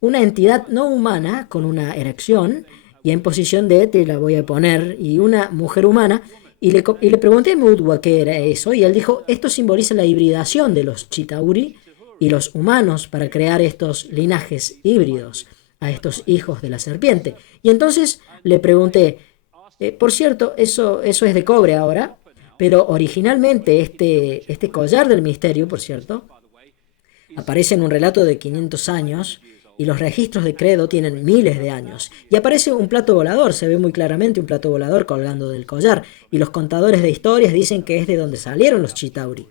una entidad no humana con una erección, y en posición de, te la voy a poner, y una mujer humana. Y le pregunté a Mutwa qué era eso, y él dijo, esto simboliza la hibridación de los chitauri y los humanos para crear estos linajes híbridos, a estos hijos de la serpiente. Y entonces le pregunté, por cierto, eso es de cobre ahora, pero originalmente este collar del misterio, por cierto, aparece en un relato de 500 años, Y los registros de credo tienen miles de años. Y aparece un plato volador, se ve muy claramente un plato volador colgando del collar. Y los contadores de historias dicen que es de donde salieron los Chitauri.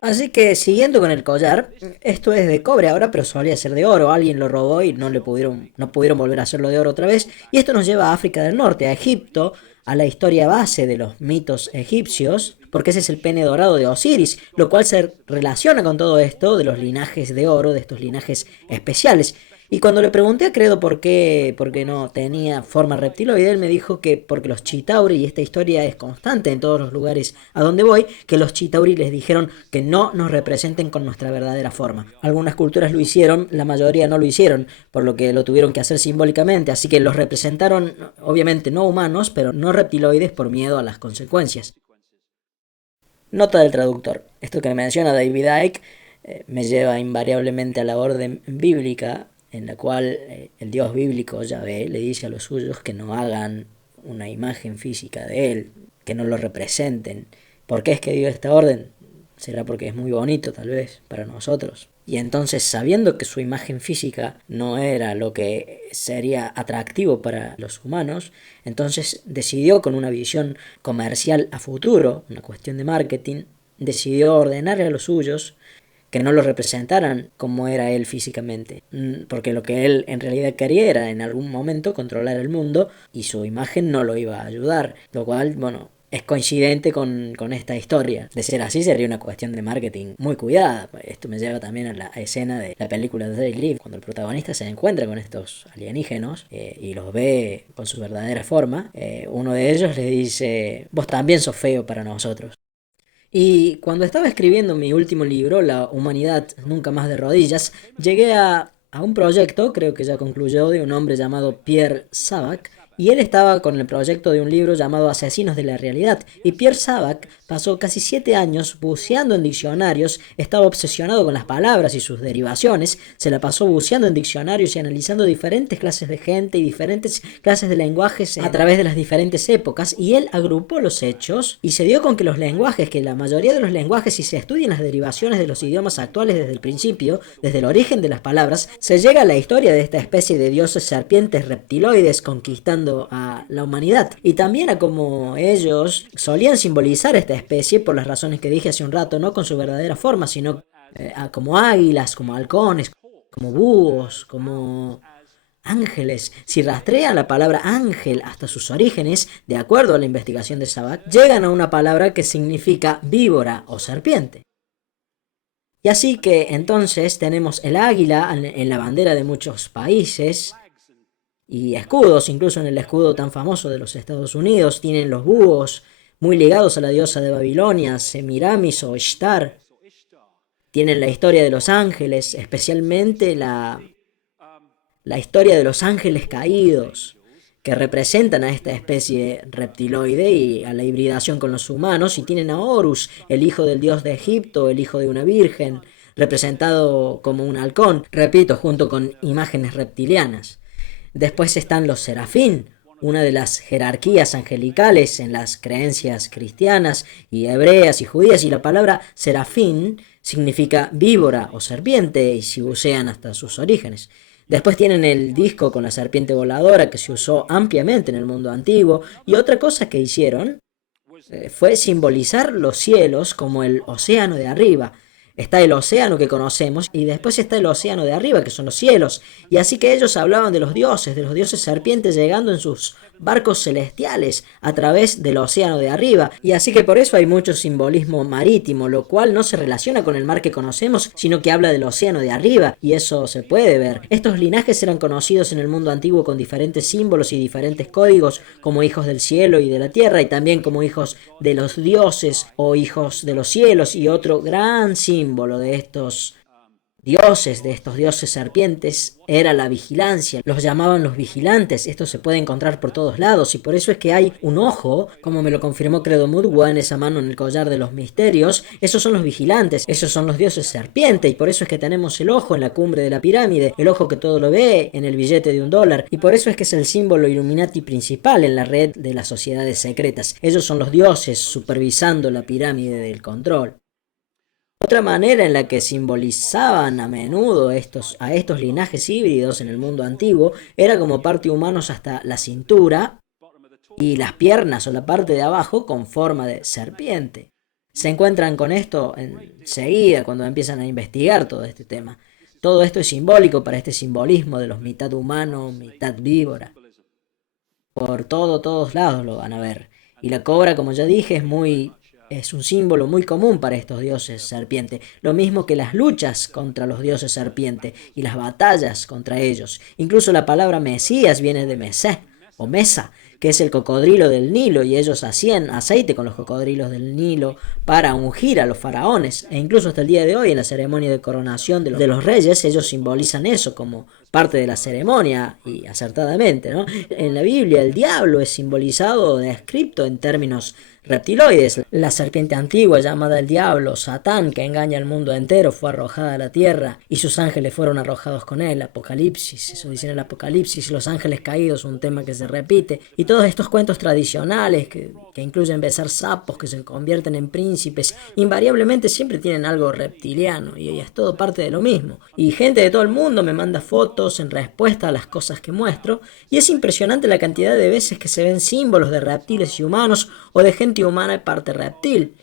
Así que siguiendo con el collar, esto es de cobre ahora, pero solía ser de oro. Alguien lo robó y no pudieron volver a hacerlo de oro otra vez. Y esto nos lleva a África del Norte, a Egipto, a la historia base de los mitos egipcios, porque ese es el pene dorado de Osiris, lo cual se relaciona con todo esto de los linajes de oro, de estos linajes especiales. Y cuando le pregunté a Credo por qué no tenía forma reptiloide, él me dijo que porque los Chitauri, y esta historia es constante en todos los lugares a donde voy, que los Chitauri les dijeron que no nos representen con nuestra verdadera forma. Algunas culturas lo hicieron, la mayoría no lo hicieron, por lo que lo tuvieron que hacer simbólicamente, así que los representaron, obviamente no humanos, pero no reptiloides por miedo a las consecuencias. Nota del traductor. Esto que menciona David Icke me lleva invariablemente a la orden bíblica en la cual el Dios bíblico, Yahvé, le dice a los suyos que no hagan una imagen física de él, que no lo representen. ¿Por qué es que dio esta orden? Será porque es muy bonito, tal vez, para nosotros. Y entonces, sabiendo que su imagen física no era lo que sería atractivo para los humanos, entonces decidió, con una visión comercial a futuro, una cuestión de marketing, decidió ordenarle a los suyos que no lo representaran como era él físicamente, porque lo que él en realidad quería era en algún momento controlar el mundo y su imagen no lo iba a ayudar, lo cual, bueno, es coincidente con esta historia. De ser así sería una cuestión de marketing muy cuidada. Esto me lleva también a la escena de la película de Daily Live, cuando el protagonista se encuentra con estos alienígenos y los ve con su verdadera forma. Uno de ellos le dice: vos también sos feo para nosotros. Y cuando estaba escribiendo mi último libro, La humanidad nunca más de rodillas, llegué a un proyecto, creo que ya concluyó, de un hombre llamado Pierre Sabac, y él estaba con el proyecto de un libro llamado Asesinos de la Realidad. Y Pierre Sabac pasó casi 7 años buceando en diccionarios, estaba obsesionado con las palabras y sus derivaciones, se la pasó buceando en diccionarios y analizando diferentes clases de gente y diferentes clases de lenguajes a través de las diferentes épocas, y él agrupó los hechos y se dio con que los lenguajes, que la mayoría de los lenguajes, si se estudian las derivaciones de los idiomas actuales desde el principio, desde el origen de las palabras, se llega a la historia de esta especie de dioses serpientes reptiloides conquistando a la humanidad, y también a cómo ellos solían simbolizar esta especie por las razones que dije hace un rato, no con su verdadera forma, sino como águilas, como halcones, como búhos, como ángeles. Si rastrean la palabra ángel hasta sus orígenes, de acuerdo a la investigación de Sabac, llegan a una palabra que significa víbora o serpiente. Y así que entonces tenemos el águila en la bandera de muchos países, y escudos, incluso en el escudo tan famoso de los Estados Unidos, tienen los búhos, muy ligados a la diosa de Babilonia, Semiramis o Ishtar. Tienen la historia de los ángeles, especialmente la historia de los ángeles caídos, que representan a esta especie reptiloide y a la hibridación con los humanos, y tienen a Horus, el hijo del dios de Egipto, el hijo de una virgen, representado como un halcón, repito, junto con imágenes reptilianas. Después están los serafín, una de las jerarquías angelicales en las creencias cristianas y hebreas y judías, y la palabra serafín significa víbora o serpiente, y se bucean hasta sus orígenes. Después tienen el disco con la serpiente voladora, que se usó ampliamente en el mundo antiguo, y otra cosa que hicieron fue simbolizar los cielos como el océano de arriba. Está el océano que conocemos y después está el océano de arriba, que son los cielos. Y así que ellos hablaban de los dioses serpientes llegando en sus barcos celestiales a través del océano de arriba. Y así que por eso hay mucho simbolismo marítimo, lo cual no se relaciona con el mar que conocemos, sino que habla del océano de arriba, y eso se puede ver. Estos linajes eran conocidos en el mundo antiguo con diferentes símbolos y diferentes códigos, como hijos del cielo y de la tierra, y también como hijos de los dioses o hijos de los cielos. Y otro gran símbolo de estos dioses serpientes, era la vigilancia. Los llamaban los vigilantes. Esto se puede encontrar por todos lados, y por eso es que hay un ojo, como me lo confirmó Credo Mutwa, en esa mano en el collar de los misterios. Esos son los vigilantes, esos son los dioses serpiente, y por eso es que tenemos el ojo en la cumbre de la pirámide, el ojo que todo lo ve en el billete de $1, y por eso es que es el símbolo Illuminati principal en la red de las sociedades secretas. Ellos son los dioses supervisando la pirámide del control. Otra manera en la que simbolizaban a menudo a estos linajes híbridos en el mundo antiguo era como parte humanos hasta la cintura y las piernas o la parte de abajo con forma de serpiente. Se encuentran con esto enseguida cuando empiezan a investigar todo este tema. Todo esto es simbólico para este simbolismo de los mitad humano, mitad víbora. Por todos lados lo van a ver. Y la cobra, como ya dije, es un símbolo muy común para estos dioses serpiente. Lo mismo que las luchas contra los dioses serpiente y las batallas contra ellos. Incluso la palabra Mesías viene de Mesé o Mesa, que es el cocodrilo del Nilo, y ellos hacían aceite con los cocodrilos del Nilo para ungir a los faraones. E incluso hasta el día de hoy, en la ceremonia de coronación de los reyes, ellos simbolizan eso como parte de la ceremonia, y acertadamente, ¿no? En la Biblia el diablo es simbolizado o descrito en términos reptiloides. La serpiente antigua llamada el diablo, Satán, que engaña al mundo entero, fue arrojada a la tierra y sus ángeles fueron arrojados con él. Apocalipsis, eso dice en el Apocalipsis, los ángeles caídos, un tema que se repite. Y todos estos cuentos tradicionales que incluyen besar sapos que se convierten en príncipes, invariablemente siempre tienen algo reptiliano, y es todo parte de lo mismo. Y gente de todo el mundo me manda fotos en respuesta a las cosas que muestro, y es impresionante la cantidad de veces que se ven símbolos de reptiles y humanos, o de gente humana y parte reptil,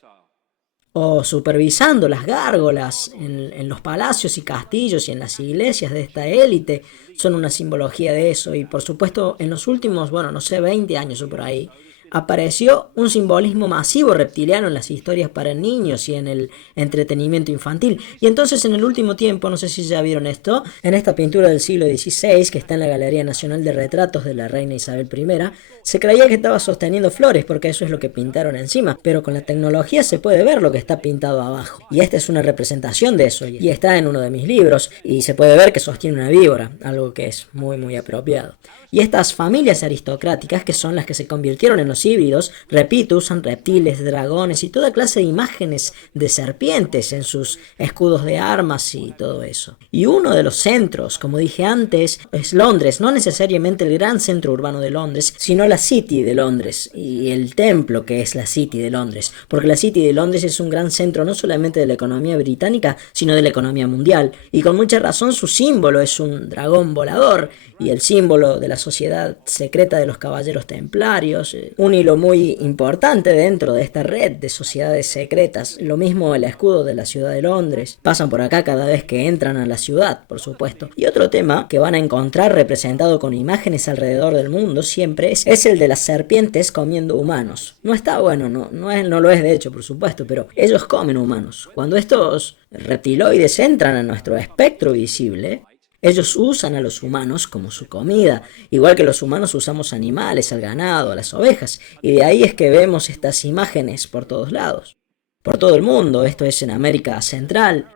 o supervisando las gárgolas en los palacios y castillos y en las iglesias de esta élite, son una simbología de eso. Y por supuesto en los últimos, bueno, no sé, 20 años o por ahí, apareció un simbolismo masivo reptiliano en las historias para niños y en el entretenimiento infantil. Y entonces en el último tiempo, no sé si ya vieron esto, en esta pintura del siglo XVI que está en la Galería Nacional de Retratos de la Reina Isabel I, se creía que estaba sosteniendo flores porque eso es lo que pintaron encima, pero con la tecnología se puede ver lo que está pintado abajo. Y esta es una representación de eso, y está en uno de mis libros, y se puede ver que sostiene una víbora, algo que es muy apropiado. Y estas familias aristocráticas, que son las que se convirtieron en los híbridos, repito, usan reptiles, dragones y toda clase de imágenes de serpientes en sus escudos de armas y todo eso. Y uno de los centros, como dije antes, es Londres, no necesariamente el gran centro urbano de Londres, sino la City de Londres y el templo que es la City de Londres, porque la City de Londres es un gran centro no solamente de la economía británica, sino de la economía mundial, y con mucha razón su símbolo es un dragón volador, y el símbolo de la sociedad secreta de los caballeros templarios, un hilo muy importante dentro de esta red de sociedades secretas. Lo mismo el escudo de la ciudad de Londres. Pasan por acá cada vez que entran a la ciudad, por supuesto. Y otro tema que van a encontrar representado con imágenes alrededor del mundo siempre es el de las serpientes comiendo humanos. No está bueno, no lo es de hecho, por supuesto, pero ellos comen humanos. Cuando estos reptiloides entran a nuestro espectro visible, ellos usan a los humanos como su comida, igual que los humanos usamos animales, al ganado, a las ovejas, y de ahí es que vemos estas imágenes por todos lados, por todo el mundo. Esto es en América Central,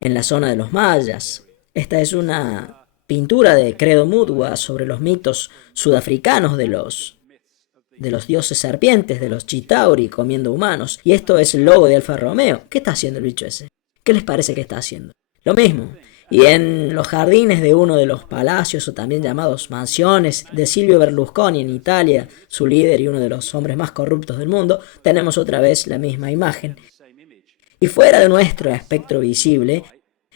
en la zona de los mayas. Esta es una pintura de Credo Mutwa sobre los mitos sudafricanos de los dioses serpientes, de los Chitauri comiendo humanos, y esto es el logo de Alfa Romeo. ¿Qué está haciendo el bicho ese? ¿Qué les parece que está haciendo? Lo mismo. Y en los jardines de uno de los palacios, o también llamados mansiones, de Silvio Berlusconi en Italia, su líder y uno de los hombres más corruptos del mundo, tenemos otra vez la misma imagen. Y fuera de nuestro espectro visible,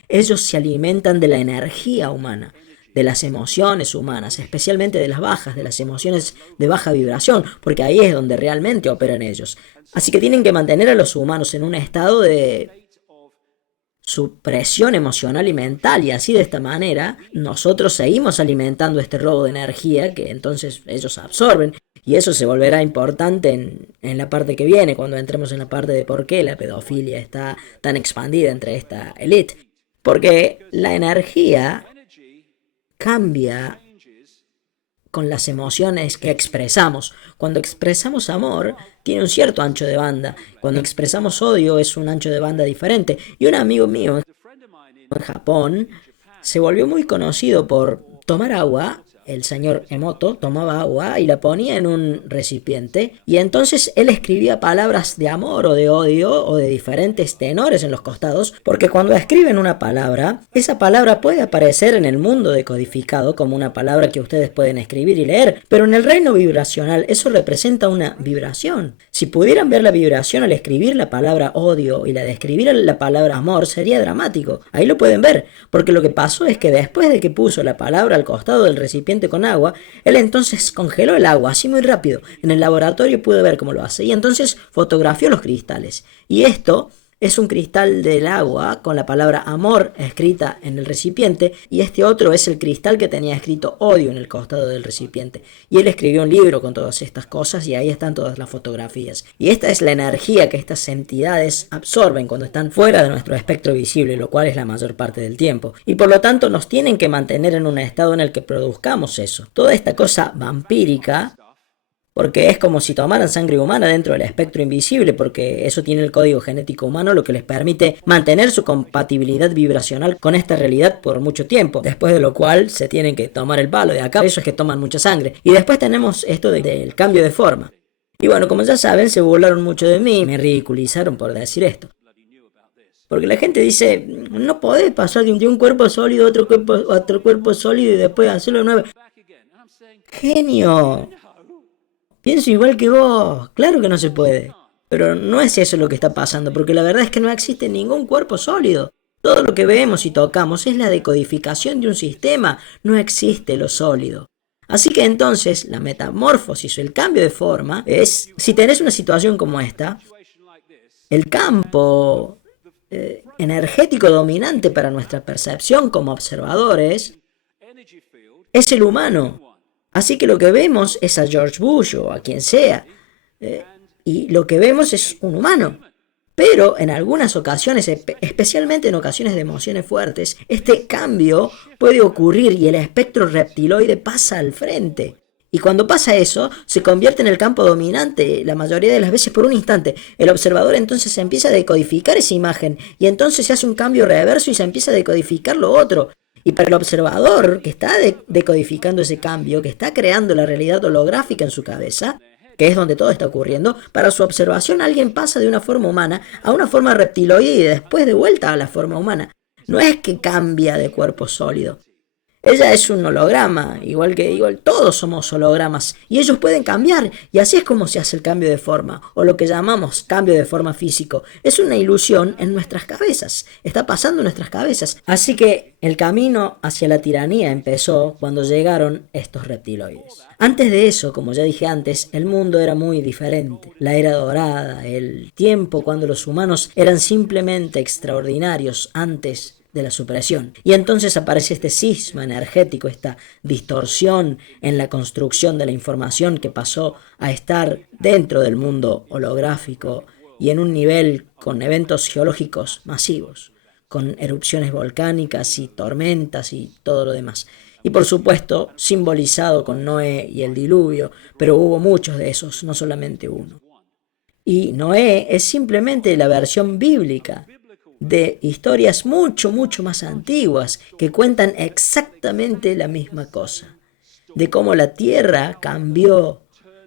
ellos se alimentan de la energía humana, de las emociones humanas, especialmente de las bajas, de las emociones de baja vibración, porque ahí es donde realmente operan ellos. Así que tienen que mantener a los humanos en un estado de supresión emocional y mental, y así de esta manera nosotros seguimos alimentando este robo de energía que entonces ellos absorben, y eso se volverá importante en la parte que viene, cuando entremos en la parte de por qué la pedofilia está tan expandida entre esta élite, porque la energía cambia con las emociones que expresamos. Cuando expresamos amor, tiene un cierto ancho de banda. Cuando expresamos odio, es un ancho de banda diferente. Y un amigo mío en Japón se volvió muy conocido por tomar agua el señor Emoto tomaba agua y la ponía en un recipiente y entonces él escribía palabras de amor o de odio o de diferentes tenores en los costados, porque cuando escriben una palabra, esa palabra puede aparecer en el mundo decodificado como una palabra que ustedes pueden escribir y leer, pero en el reino vibracional eso representa una vibración. Si pudieran ver la vibración al escribir la palabra odio y la de escribir la palabra amor, sería dramático. Ahí lo pueden ver, porque lo que pasó es que después de que puso la palabra al costado del recipiente con agua, él entonces congeló el agua así muy rápido. En el laboratorio pude ver cómo lo hace y entonces fotografió los cristales. Y esto es un cristal del agua con la palabra amor escrita en el recipiente y este otro es el cristal que tenía escrito odio en el costado del recipiente. Y él escribió un libro con todas estas cosas y ahí están todas las fotografías. Y esta es la energía que estas entidades absorben cuando están fuera de nuestro espectro visible, lo cual es la mayor parte del tiempo. Y por lo tanto nos tienen que mantener en un estado en el que produzcamos eso. Toda esta cosa vampírica, porque es como si tomaran sangre humana dentro del espectro invisible, porque eso tiene el código genético humano, lo que les permite mantener su compatibilidad vibracional con esta realidad por mucho tiempo, después de lo cual se tienen que tomar el palo de acá, por eso es que toman mucha sangre. Y después tenemos esto del cambio de forma. Y bueno, como ya saben, se burlaron mucho de mí, me ridiculizaron por decir esto. Porque la gente dice, no podés pasar de un cuerpo sólido a otro cuerpo sólido y después hacerlo de nuevo. Genio. Pienso igual que vos, claro que no se puede. Pero no es eso lo que está pasando, porque la verdad es que no existe ningún cuerpo sólido. Todo lo que vemos y tocamos es la decodificación de un sistema, no existe lo sólido. Así que entonces la metamorfosis o el cambio de forma es, si tenés una situación como esta, el campo energético dominante para nuestra percepción como observadores es el humano. Así que lo que vemos es a George Bush o a quien sea, y lo que vemos es un humano. Pero en algunas ocasiones, especialmente en ocasiones de emociones fuertes, este cambio puede ocurrir y el espectro reptiloide pasa al frente. Y cuando pasa eso, se convierte en el campo dominante la mayoría de las veces por un instante. El observador entonces empieza a decodificar esa imagen y entonces se hace un cambio reverso y se empieza a decodificar lo otro. Y para el observador que está decodificando ese cambio, que está creando la realidad holográfica en su cabeza, que es donde todo está ocurriendo, para su observación alguien pasa de una forma humana a una forma reptiloide y después de vuelta a la forma humana. No es que cambia de cuerpo sólido. Ella es un holograma, igual todos somos hologramas, y ellos pueden cambiar, y así es como se hace el cambio de forma, o lo que llamamos cambio de forma físico. Es una ilusión en nuestras cabezas, está pasando en nuestras cabezas. Así que el camino hacia la tiranía empezó cuando llegaron estos reptiloides. Antes de eso, como ya dije antes, el mundo era muy diferente. La era dorada, el tiempo cuando los humanos eran simplemente extraordinarios antes de la supresión. Y entonces aparece este cisma energético, esta distorsión en la construcción de la información que pasó a estar dentro del mundo holográfico y en un nivel con eventos geológicos masivos, con erupciones volcánicas y tormentas y todo lo demás. Y por supuesto, simbolizado con Noé y el diluvio, pero hubo muchos de esos, no solamente uno. Y Noé es simplemente la versión bíblica de historias mucho más antiguas que cuentan exactamente la misma cosa, de cómo la tierra cambió,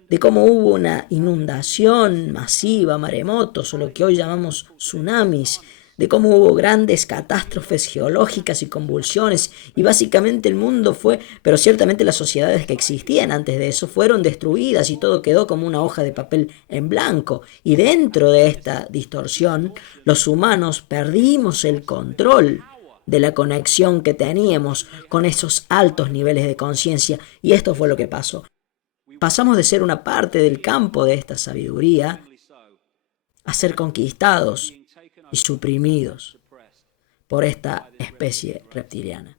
de cómo hubo una inundación masiva, maremotos o lo que hoy llamamos tsunamis, de cómo hubo grandes catástrofes geológicas y convulsiones y básicamente el mundo pero ciertamente las sociedades que existían antes de eso fueron destruidas y todo quedó como una hoja de papel en blanco. Y dentro de esta distorsión, los humanos perdimos el control de la conexión que teníamos con esos altos niveles de conciencia y esto fue lo que pasó. Pasamos de ser una parte del campo de esta sabiduría a ser conquistados y suprimidos por esta especie reptiliana.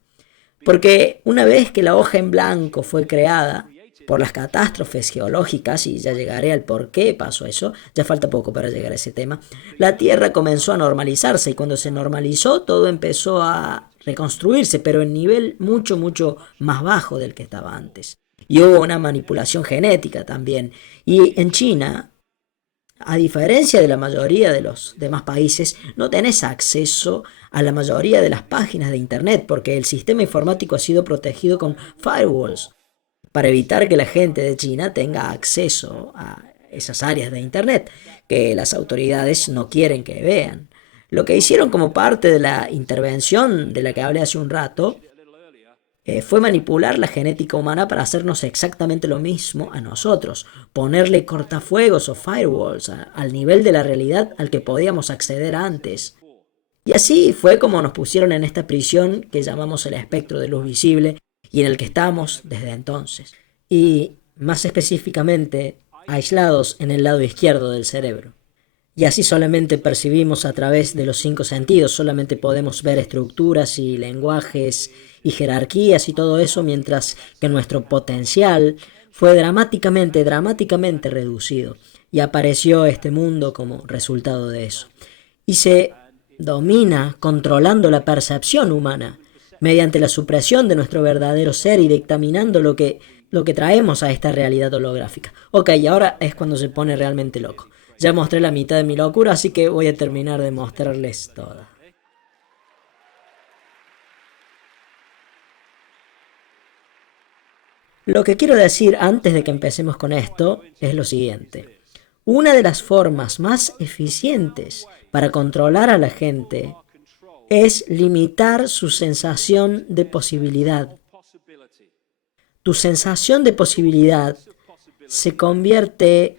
Porque una vez que la hoja en blanco fue creada por las catástrofes geológicas, y ya llegaré al por qué pasó eso, ya falta poco para llegar a ese tema, la Tierra comenzó a normalizarse y cuando se normalizó todo empezó a reconstruirse, pero en nivel mucho más bajo del que estaba antes. Y hubo una manipulación genética también. Y en China, a diferencia de la mayoría de los demás países, no tenés acceso a la mayoría de las páginas de internet porque el sistema informático ha sido protegido con firewalls. para evitar que la gente de China tenga acceso a esas áreas de Internet que las autoridades no quieren que vean. Lo que hicieron como parte de la intervención de la que hablé hace un rato fue manipular la genética humana para hacernos exactamente lo mismo a nosotros, ponerle cortafuegos o firewalls al nivel de la realidad al que podíamos acceder antes. Y así fue como nos pusieron en esta prisión que llamamos el espectro de luz visible y en el que estamos desde entonces. Y más específicamente, aislados en el lado izquierdo del cerebro. Y así solamente percibimos a través de los 5 sentidos, solamente podemos ver estructuras y lenguajes y jerarquías y todo eso, mientras que nuestro potencial fue dramáticamente reducido. Y apareció este mundo como resultado de eso. Y se domina controlando la percepción humana, mediante la supresión de nuestro verdadero ser y dictaminando lo que traemos a esta realidad holográfica. Ok, y ahora es cuando se pone realmente loco. Ya mostré la mitad de mi locura, así que voy a terminar de mostrarles toda. Lo que quiero decir antes de que empecemos con esto es lo siguiente. Una de las formas más eficientes para controlar a la gente es limitar su sensación de posibilidad. Tu sensación de posibilidad se convierte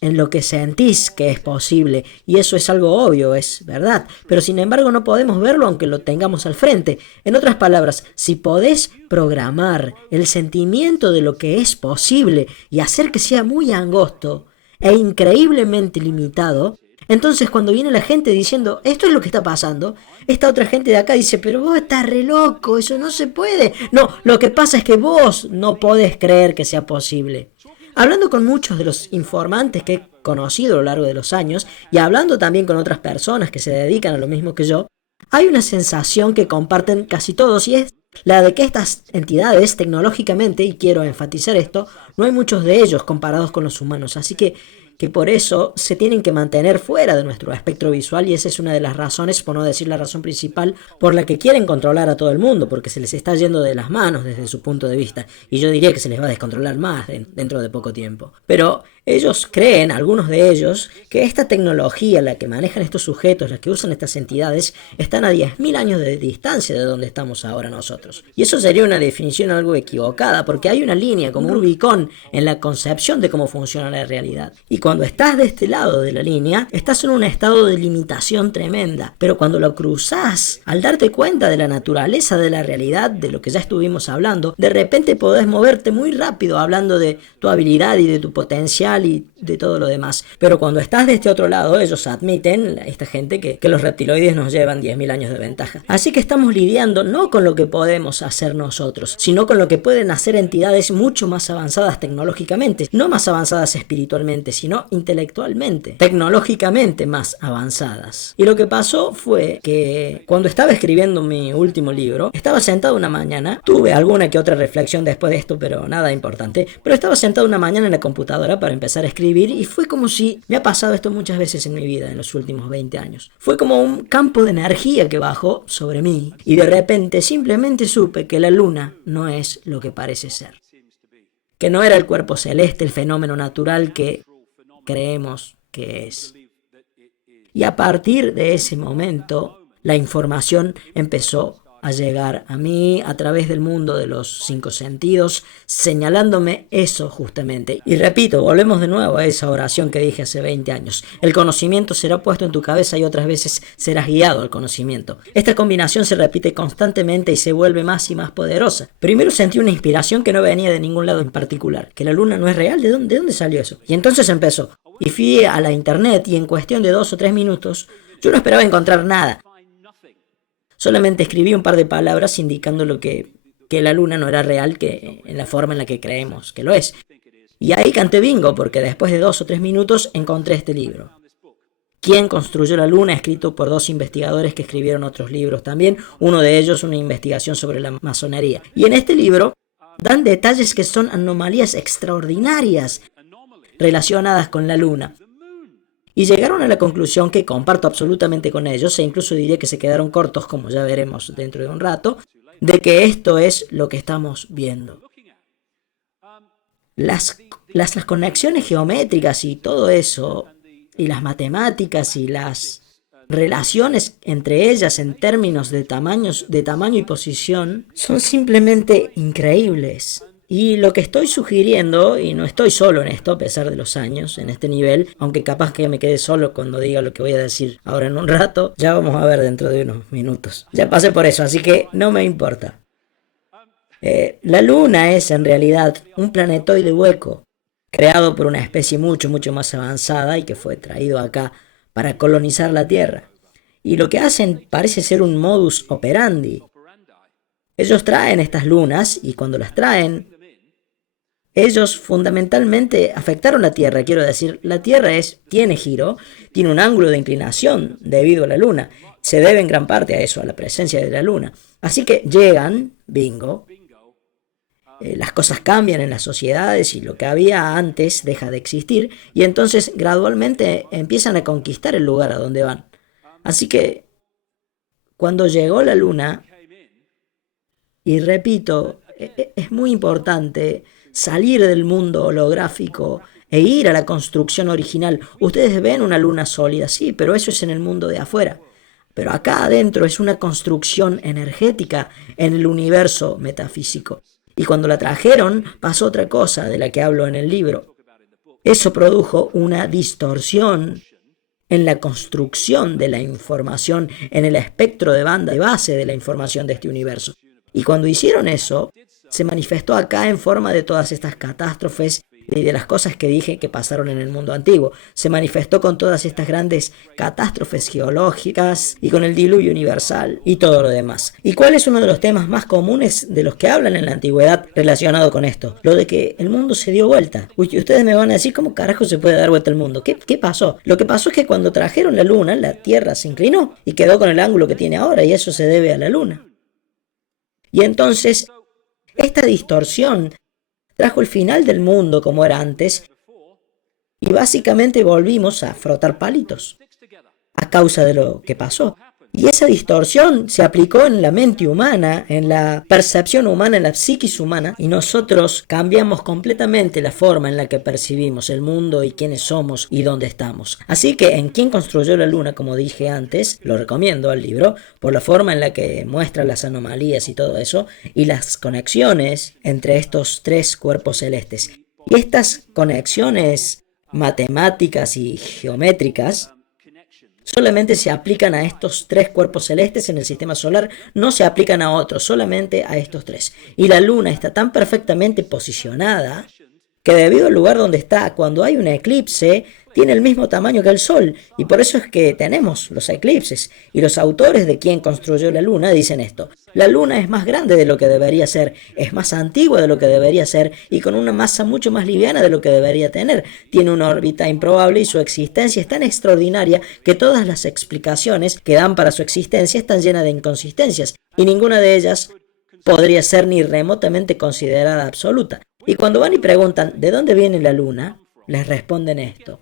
en lo que sentís que es posible, y eso es algo obvio, es verdad, pero sin embargo no podemos verlo aunque lo tengamos al frente. En otras palabras, si podés programar el sentimiento de lo que es posible y hacer que sea muy angosto e increíblemente limitado, entonces cuando viene la gente diciendo, esto es lo que está pasando, esta otra gente de acá dice, pero vos estás re loco, eso no se puede. No, lo que pasa es que vos no podés creer que sea posible. Hablando con muchos de los informantes que he conocido a lo largo de los años y hablando también con otras personas que se dedican a lo mismo que yo, hay una sensación que comparten casi todos y es la de que estas entidades tecnológicamente, y quiero enfatizar esto, no hay muchos de ellos comparados con los humanos, así que por eso se tienen que mantener fuera de nuestro espectro visual y esa es una de las razones, por no decir la razón principal, por la que quieren controlar a todo el mundo, porque se les está yendo de las manos desde su punto de vista y yo diría que se les va a descontrolar más dentro de poco tiempo. Pero ellos creen, algunos de ellos, que esta tecnología, la que manejan estos sujetos, la que usan estas entidades, están a 10.000 años de distancia de donde estamos ahora nosotros. Y eso sería una definición algo equivocada, porque hay una línea, como un Rubicón, en la concepción de cómo funciona la realidad. Y cuando estás de este lado de la línea, estás en un estado de limitación tremenda. Pero cuando lo cruzás, al darte cuenta de la naturaleza de la realidad, de lo que ya estuvimos hablando, de repente podés moverte muy rápido hablando de tu habilidad y de tu potencial y de todo lo demás. Pero cuando estás de este otro lado, ellos admiten, esta gente, que los reptiloides nos llevan 10.000 años de ventaja. Así que estamos lidiando no con lo que podemos hacer nosotros, sino con lo que pueden hacer entidades mucho más avanzadas tecnológicamente, no más avanzadas espiritualmente, sino intelectualmente, tecnológicamente más avanzadas. Y lo que pasó fue que cuando estaba escribiendo mi último libro, estaba sentado una mañana, tuve alguna que otra reflexión después de esto, pero nada importante, pero estaba sentado una mañana en la computadora para empezar a escribir y fue como si, me ha pasado esto muchas veces en mi vida en los últimos 20 años, fue como un campo de energía que bajó sobre mí y de repente simplemente supe que la luna no es lo que parece ser, que no era el cuerpo celeste, el fenómeno natural que creemos que es. Y a partir de ese momento, la información empezó a llegar a mí a través del mundo de los 5 sentidos, señalándome eso justamente. Y repito, volvemos de nuevo a esa oración que dije hace 20 años. El conocimiento será puesto en tu cabeza y otras veces serás guiado al conocimiento. Esta combinación se repite constantemente y se vuelve más y más poderosa. Primero sentí una inspiración que no venía de ningún lado en particular, que la luna no es real. ¿De dónde salió eso? Y entonces empezó. Y fui a la internet y en cuestión de 2 o 3 minutos, yo no esperaba encontrar nada. Solamente escribí un par de palabras indicando que la luna no era real que en la forma en la que creemos que lo es. Y ahí canté bingo, porque después de 2 o 3 minutos encontré este libro. ¿Quién construyó la luna?, escrito por 2 investigadores que escribieron otros libros también, uno de ellos una investigación sobre la masonería. Y en este libro dan detalles que son anomalías extraordinarias relacionadas con la luna. Y llegaron a la conclusión que comparto absolutamente con ellos, e incluso diría que se quedaron cortos, como ya veremos dentro de un rato, de que esto es lo que estamos viendo. Las, las conexiones geométricas y todo eso, y las matemáticas y las relaciones entre ellas en términos de tamaños, de tamaño y posición, son simplemente increíbles. Y lo que estoy sugiriendo, y no estoy solo en esto a pesar de los años, en este nivel, aunque capaz que me quede solo cuando diga lo que voy a decir ahora en un rato, ya vamos a ver dentro de unos minutos. Ya pasé por eso, así que no me importa. La Luna es en realidad un planetoide hueco, creado por una especie mucho, mucho más avanzada y que fue traído acá para colonizar la Tierra. Y lo que hacen parece ser un modus operandi. Ellos traen estas lunas y cuando las traen, ellos fundamentalmente afectaron la Tierra. Quiero decir, la Tierra tiene giro, tiene un ángulo de inclinación debido a la Luna. Se debe en gran parte a eso, a la presencia de la Luna. Así que llegan, bingo, las cosas cambian en las sociedades y lo que había antes deja de existir y entonces gradualmente empiezan a conquistar el lugar a donde van. Así que cuando llegó la Luna, y repito, es muy importante salir del mundo holográfico e ir a la construcción original. Ustedes ven una luna sólida, sí, pero eso es en el mundo de afuera. Pero acá adentro es una construcción energética en el universo metafísico. Y cuando la trajeron, pasó otra cosa de la que hablo en el libro. Eso produjo una distorsión en la construcción de la información, en el espectro de banda de base de la información de este universo. Y cuando hicieron eso, se manifestó acá en forma de todas estas catástrofes y de las cosas que dije que pasaron en el mundo antiguo. Se manifestó con todas estas grandes catástrofes geológicas y con el diluvio universal y todo lo demás. ¿Y cuál es uno de los temas más comunes de los que hablan en la antigüedad relacionado con esto? Lo de que el mundo se dio vuelta. Uy, ustedes me van a decir, ¿cómo carajo se puede dar vuelta el mundo? ¿Qué pasó? Lo que pasó es que cuando trajeron la luna, la Tierra se inclinó y quedó con el ángulo que tiene ahora y eso se debe a la luna. Y entonces, esta distorsión trajo el final del mundo como era antes y básicamente volvimos a frotar palitos a causa de lo que pasó. Y esa distorsión se aplicó en la mente humana, en la percepción humana, en la psiquis humana, y nosotros cambiamos completamente la forma en la que percibimos el mundo y quiénes somos y dónde estamos. Así que en Quién construyó la luna, como dije antes, lo recomiendo al libro, por la forma en la que muestra las anomalías y todo eso, y las conexiones entre estos tres cuerpos celestes. Y estas conexiones matemáticas y geométricas solamente se aplican a estos tres cuerpos celestes en el sistema solar, no se aplican a otros, solamente a estos tres. Y la luna está tan perfectamente posicionada que debido al lugar donde está, cuando hay un eclipse, tiene el mismo tamaño que el Sol, y por eso es que tenemos los eclipses. Y los autores de Quién construyó la Luna dicen esto: la Luna es más grande de lo que debería ser, es más antigua de lo que debería ser, y con una masa mucho más liviana de lo que debería tener. Tiene una órbita improbable y su existencia es tan extraordinaria que todas las explicaciones que dan para su existencia están llenas de inconsistencias, y ninguna de ellas podría ser ni remotamente considerada absoluta. Y cuando van y preguntan ¿de dónde viene la luna?, les responden esto.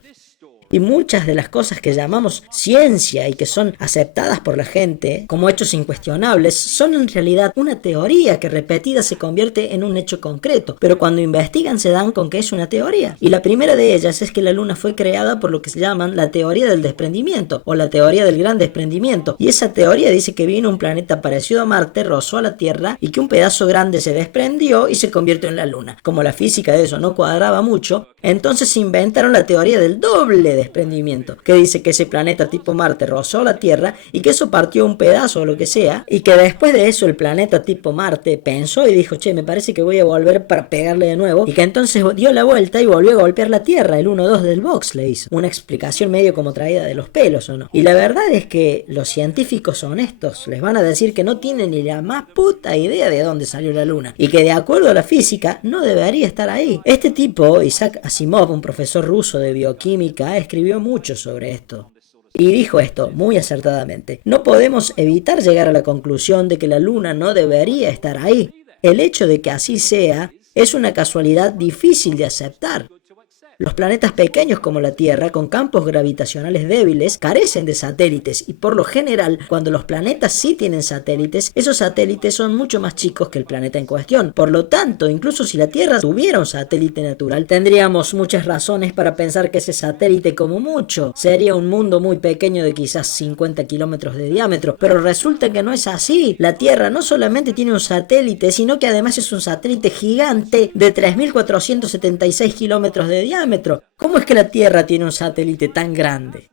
Y muchas de las cosas que llamamos ciencia y que son aceptadas por la gente como hechos incuestionables son en realidad una teoría que repetida se convierte en un hecho concreto, pero cuando investigan se dan con que es una teoría. Y la primera de ellas es que la luna fue creada por lo que se llaman la teoría del desprendimiento o la teoría del gran desprendimiento. Y esa teoría dice que vino un planeta parecido a Marte, rozó a la Tierra y que un pedazo grande se desprendió y se convirtió en la luna. Como la física de eso no cuadraba mucho, entonces se inventaron la teoría del doble desprendimiento, que dice que ese planeta tipo Marte rozó la Tierra y que eso partió un pedazo o lo que sea, y que después de eso el planeta tipo Marte pensó y dijo, che, me parece que voy a volver para pegarle de nuevo, y que entonces dio la vuelta y volvió a golpear la Tierra, el 1-2 del box le hizo. Una explicación medio como traída de los pelos, ¿o no? Y la verdad es que los científicos honestos les van a decir que no tienen ni la más puta idea de dónde salió la luna, y que de acuerdo a la física no debería estar ahí. Este tipo, Isaac Asimov, un profesor ruso de bioquímica, escribió mucho sobre esto. Y dijo esto muy acertadamente: no podemos evitar llegar a la conclusión de que la luna no debería estar ahí. El hecho de que así sea es una casualidad difícil de aceptar. Los planetas pequeños como la Tierra, con campos gravitacionales débiles, carecen de satélites y por lo general, cuando los planetas sí tienen satélites, esos satélites son mucho más chicos que el planeta en cuestión. Por lo tanto, incluso si la Tierra tuviera un satélite natural, tendríamos muchas razones para pensar que ese satélite, como mucho, sería un mundo muy pequeño de quizás 50 kilómetros de diámetro. Pero resulta que no es así. La Tierra no solamente tiene un satélite, sino que además es un satélite gigante de 3.476 kilómetros de diámetro. ¿Cómo es que la Tierra tiene un satélite tan grande?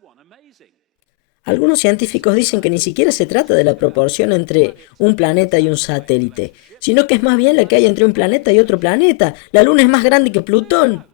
Algunos científicos dicen que ni siquiera se trata de la proporción entre un planeta y un satélite, sino que es más bien la que hay entre un planeta y otro planeta. La Luna es más grande que Plutón.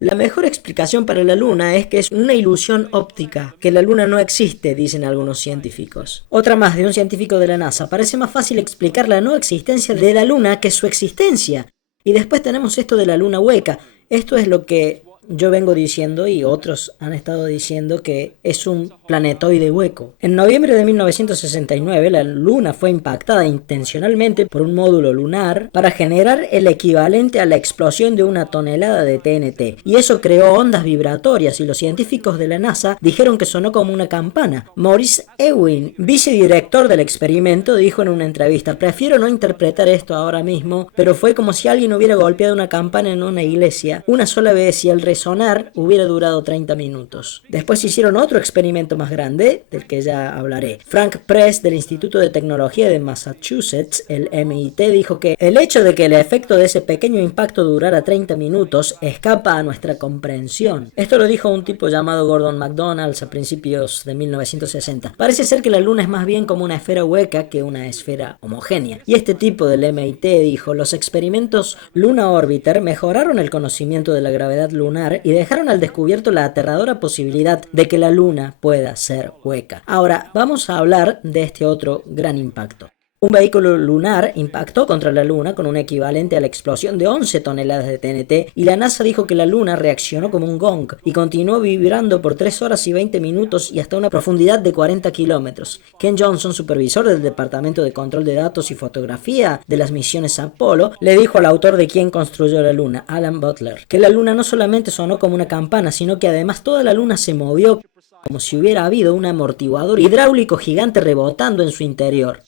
La mejor explicación para la Luna es que es una ilusión óptica, que la Luna no existe, dicen algunos científicos. Otra más de un científico de la NASA: parece más fácil explicar la no existencia de la Luna que su existencia. Y después tenemos esto de la Luna hueca. Esto es lo que yo vengo diciendo y otros han estado diciendo, que es un planetoide hueco. En noviembre de 1969, la Luna fue impactada intencionalmente por un módulo lunar para generar el equivalente a la explosión de una tonelada de TNT. Y eso creó ondas vibratorias y los científicos de la NASA dijeron que sonó como una campana. Maurice Ewing, vicedirector del experimento, dijo en una entrevista: prefiero no interpretar esto ahora mismo, pero fue como si alguien hubiera golpeado una campana en una iglesia una sola vez y el resonar hubiera durado 30 minutos. Después hicieron otro experimento más grande, del que ya hablaré. Frank Press, del Instituto de Tecnología de Massachusetts, el MIT, dijo que el hecho de que el efecto de ese pequeño impacto durara 30 minutos escapa a nuestra comprensión. Esto lo dijo un tipo llamado Gordon McDonald a principios de 1960. Parece ser que la Luna es más bien como una esfera hueca que una esfera homogénea. Y este tipo del MIT dijo: los experimentos Luna Orbiter mejoraron el conocimiento de la gravedad lunar y dejaron al descubierto la aterradora posibilidad de que la Luna pueda ser hueca. Ahora vamos a hablar de este otro gran impacto. Un vehículo lunar impactó contra la Luna con un equivalente a la explosión de 11 toneladas de TNT y la NASA dijo que la Luna reaccionó como un gong y continuó vibrando por 3 horas y 20 minutos y hasta una profundidad de 40 kilómetros. Ken Johnson, supervisor del Departamento de Control de Datos y Fotografía de las misiones Apolo, le dijo al autor de Quién construyó la Luna, Alan Butler, que la Luna no solamente sonó como una campana, sino que además toda la Luna se movió como si hubiera habido un amortiguador hidráulico gigante rebotando en su interior.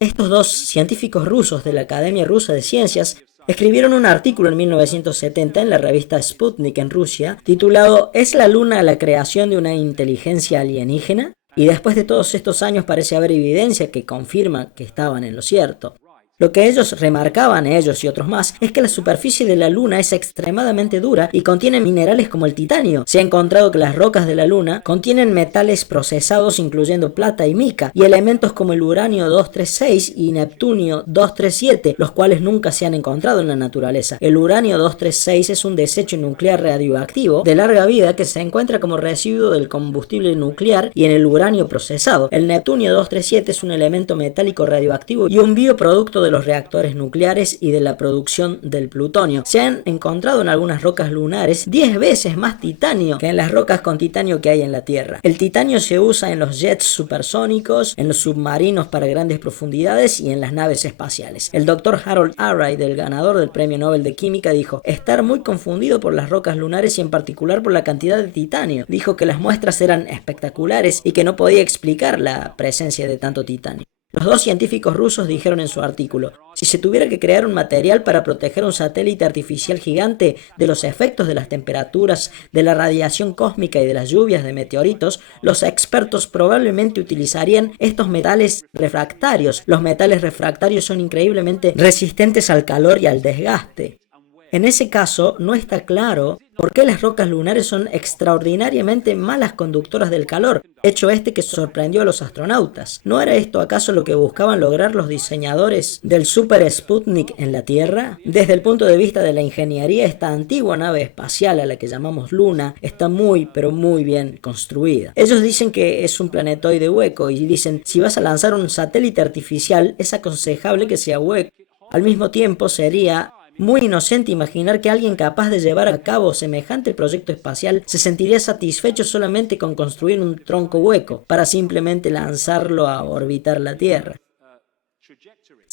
Estos dos científicos rusos de la Academia Rusa de Ciencias escribieron un artículo en 1970 en la revista Sputnik en Rusia, titulado ¿Es la Luna la creación de una inteligencia alienígena? Y después de todos estos años parece haber evidencia que confirma que estaban en lo cierto. Lo que ellos remarcaban, ellos y otros más, es que la superficie de la Luna es extremadamente dura y contiene minerales como el titanio. Se ha encontrado que las rocas de la Luna contienen metales procesados incluyendo plata y mica, y elementos como el uranio 236 y neptunio 237, los cuales nunca se han encontrado en la naturaleza. El uranio 236 es un desecho nuclear radioactivo de larga vida que se encuentra como residuo del combustible nuclear y en el uranio procesado. El neptunio 237 es un elemento metálico radioactivo y un bioproducto de los reactores nucleares y de la producción del plutonio. Se han encontrado en algunas rocas lunares 10 veces más titanio que en las rocas con titanio que hay en la Tierra. El titanio se usa en los jets supersónicos, en los submarinos para grandes profundidades y en las naves espaciales. El doctor Harold Urey, el ganador del Premio Nobel de Química, dijo estar muy confundido por las rocas lunares y en particular por la cantidad de titanio. Dijo que las muestras eran espectaculares y que no podía explicar la presencia de tanto titanio. Los dos científicos rusos dijeron en su artículo: si se tuviera que crear un material para proteger un satélite artificial gigante de los efectos de las temperaturas, de la radiación cósmica y de las lluvias de meteoritos, los expertos probablemente utilizarían estos metales refractarios. Los metales refractarios son increíblemente resistentes al calor y al desgaste. En ese caso, no está claro por qué las rocas lunares son extraordinariamente malas conductoras del calor, hecho este que sorprendió a los astronautas. ¿No era esto acaso lo que buscaban lograr los diseñadores del Super Sputnik en la Tierra? Desde el punto de vista de la ingeniería, esta antigua nave espacial a la que llamamos Luna está muy, pero muy bien construida. Ellos dicen que es un planetoide hueco y dicen, si vas a lanzar un satélite artificial, es aconsejable que sea hueco. Al mismo tiempo, sería muy inocente imaginar que alguien capaz de llevar a cabo semejante proyecto espacial se sentiría satisfecho solamente con construir un tronco hueco para simplemente lanzarlo a orbitar la Tierra.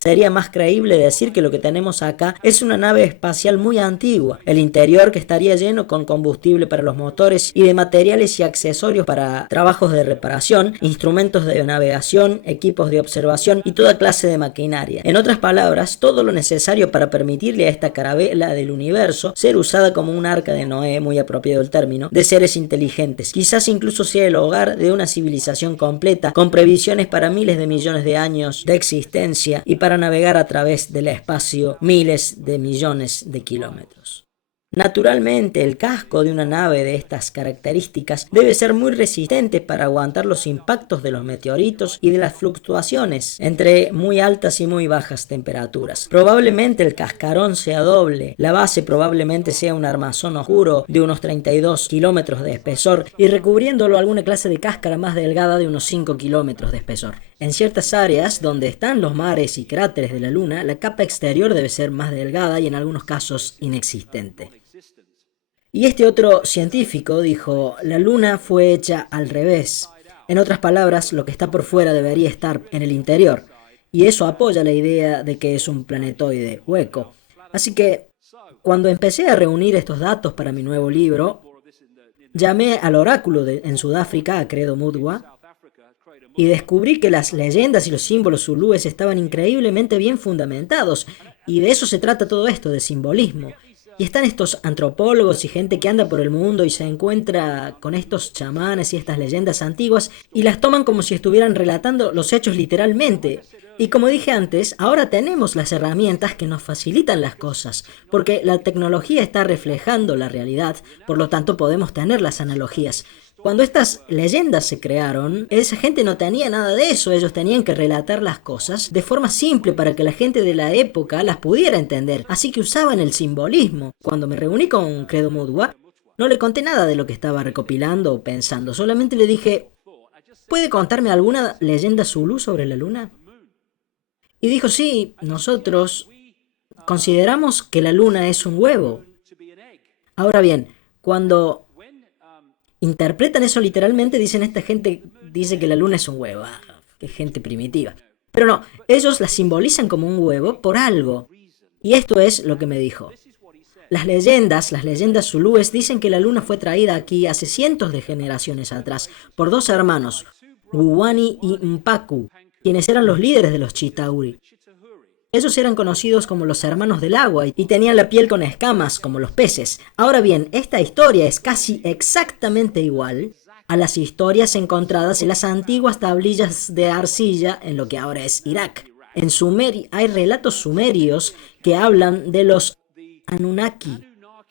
Sería más creíble decir que lo que tenemos acá es una nave espacial muy antigua, el interior que estaría lleno con combustible para los motores y de materiales y accesorios para trabajos de reparación, instrumentos de navegación, equipos de observación y toda clase de maquinaria. En otras palabras, todo lo necesario para permitirle a esta carabela del universo ser usada como un arca de Noé, muy apropiado el término, de seres inteligentes. Quizás incluso sea el hogar de una civilización completa, con previsiones para miles de millones de años de existencia y para navegar a través del espacio miles de millones de kilómetros. Naturalmente, el casco de una nave de estas características debe ser muy resistente para aguantar los impactos de los meteoritos y de las fluctuaciones entre muy altas y muy bajas temperaturas. Probablemente el cascarón sea doble, la base probablemente sea un armazón oscuro de unos 32 kilómetros de espesor y recubriéndolo alguna clase de cáscara más delgada de unos 5 kilómetros de espesor. En ciertas áreas donde están los mares y cráteres de la Luna, la capa exterior debe ser más delgada y en algunos casos inexistente. Y este otro científico dijo, la Luna fue hecha al revés. En otras palabras, lo que está por fuera debería estar en el interior. Y eso apoya la idea de que es un planetoide hueco. Así que, cuando empecé a reunir estos datos para mi nuevo libro, llamé al oráculo en Sudáfrica, a Credo Mutwa, y descubrí que las leyendas y los símbolos zulúes estaban increíblemente bien fundamentados. Y de eso se trata todo esto, de simbolismo. Y están estos antropólogos y gente que anda por el mundo y se encuentra con estos chamanes y estas leyendas antiguas y las toman como si estuvieran relatando los hechos literalmente. Y como dije antes, ahora tenemos las herramientas que nos facilitan las cosas, porque la tecnología está reflejando la realidad, por lo tanto podemos tener las analogías. Cuando estas leyendas se crearon, esa gente no tenía nada de eso, ellos tenían que relatar las cosas de forma simple para que la gente de la época las pudiera entender, así que usaban el simbolismo. Cuando me reuní con Credo Mutwa, no le conté nada de lo que estaba recopilando o pensando, solamente le dije, ¿puede contarme alguna leyenda zulú sobre la Luna? Y dijo, sí, nosotros consideramos que la Luna es un huevo. Ahora bien, cuando interpretan eso literalmente, dicen esta gente dice que la Luna es un huevo. Qué gente primitiva. Pero no, ellos la simbolizan como un huevo por algo. Y esto es lo que me dijo. Las leyendas zulúes dicen que la Luna fue traída aquí hace cientos de generaciones atrás por dos hermanos, Guwani y Mpaku, quienes eran los líderes de los Chitauri. Ellos eran conocidos como los hermanos del agua y tenían la piel con escamas como los peces. Ahora bien, esta historia es casi exactamente igual a las historias encontradas en las antiguas tablillas de arcilla en lo que ahora es Irak. En Sumeria hay relatos sumerios que hablan de los Anunnaki,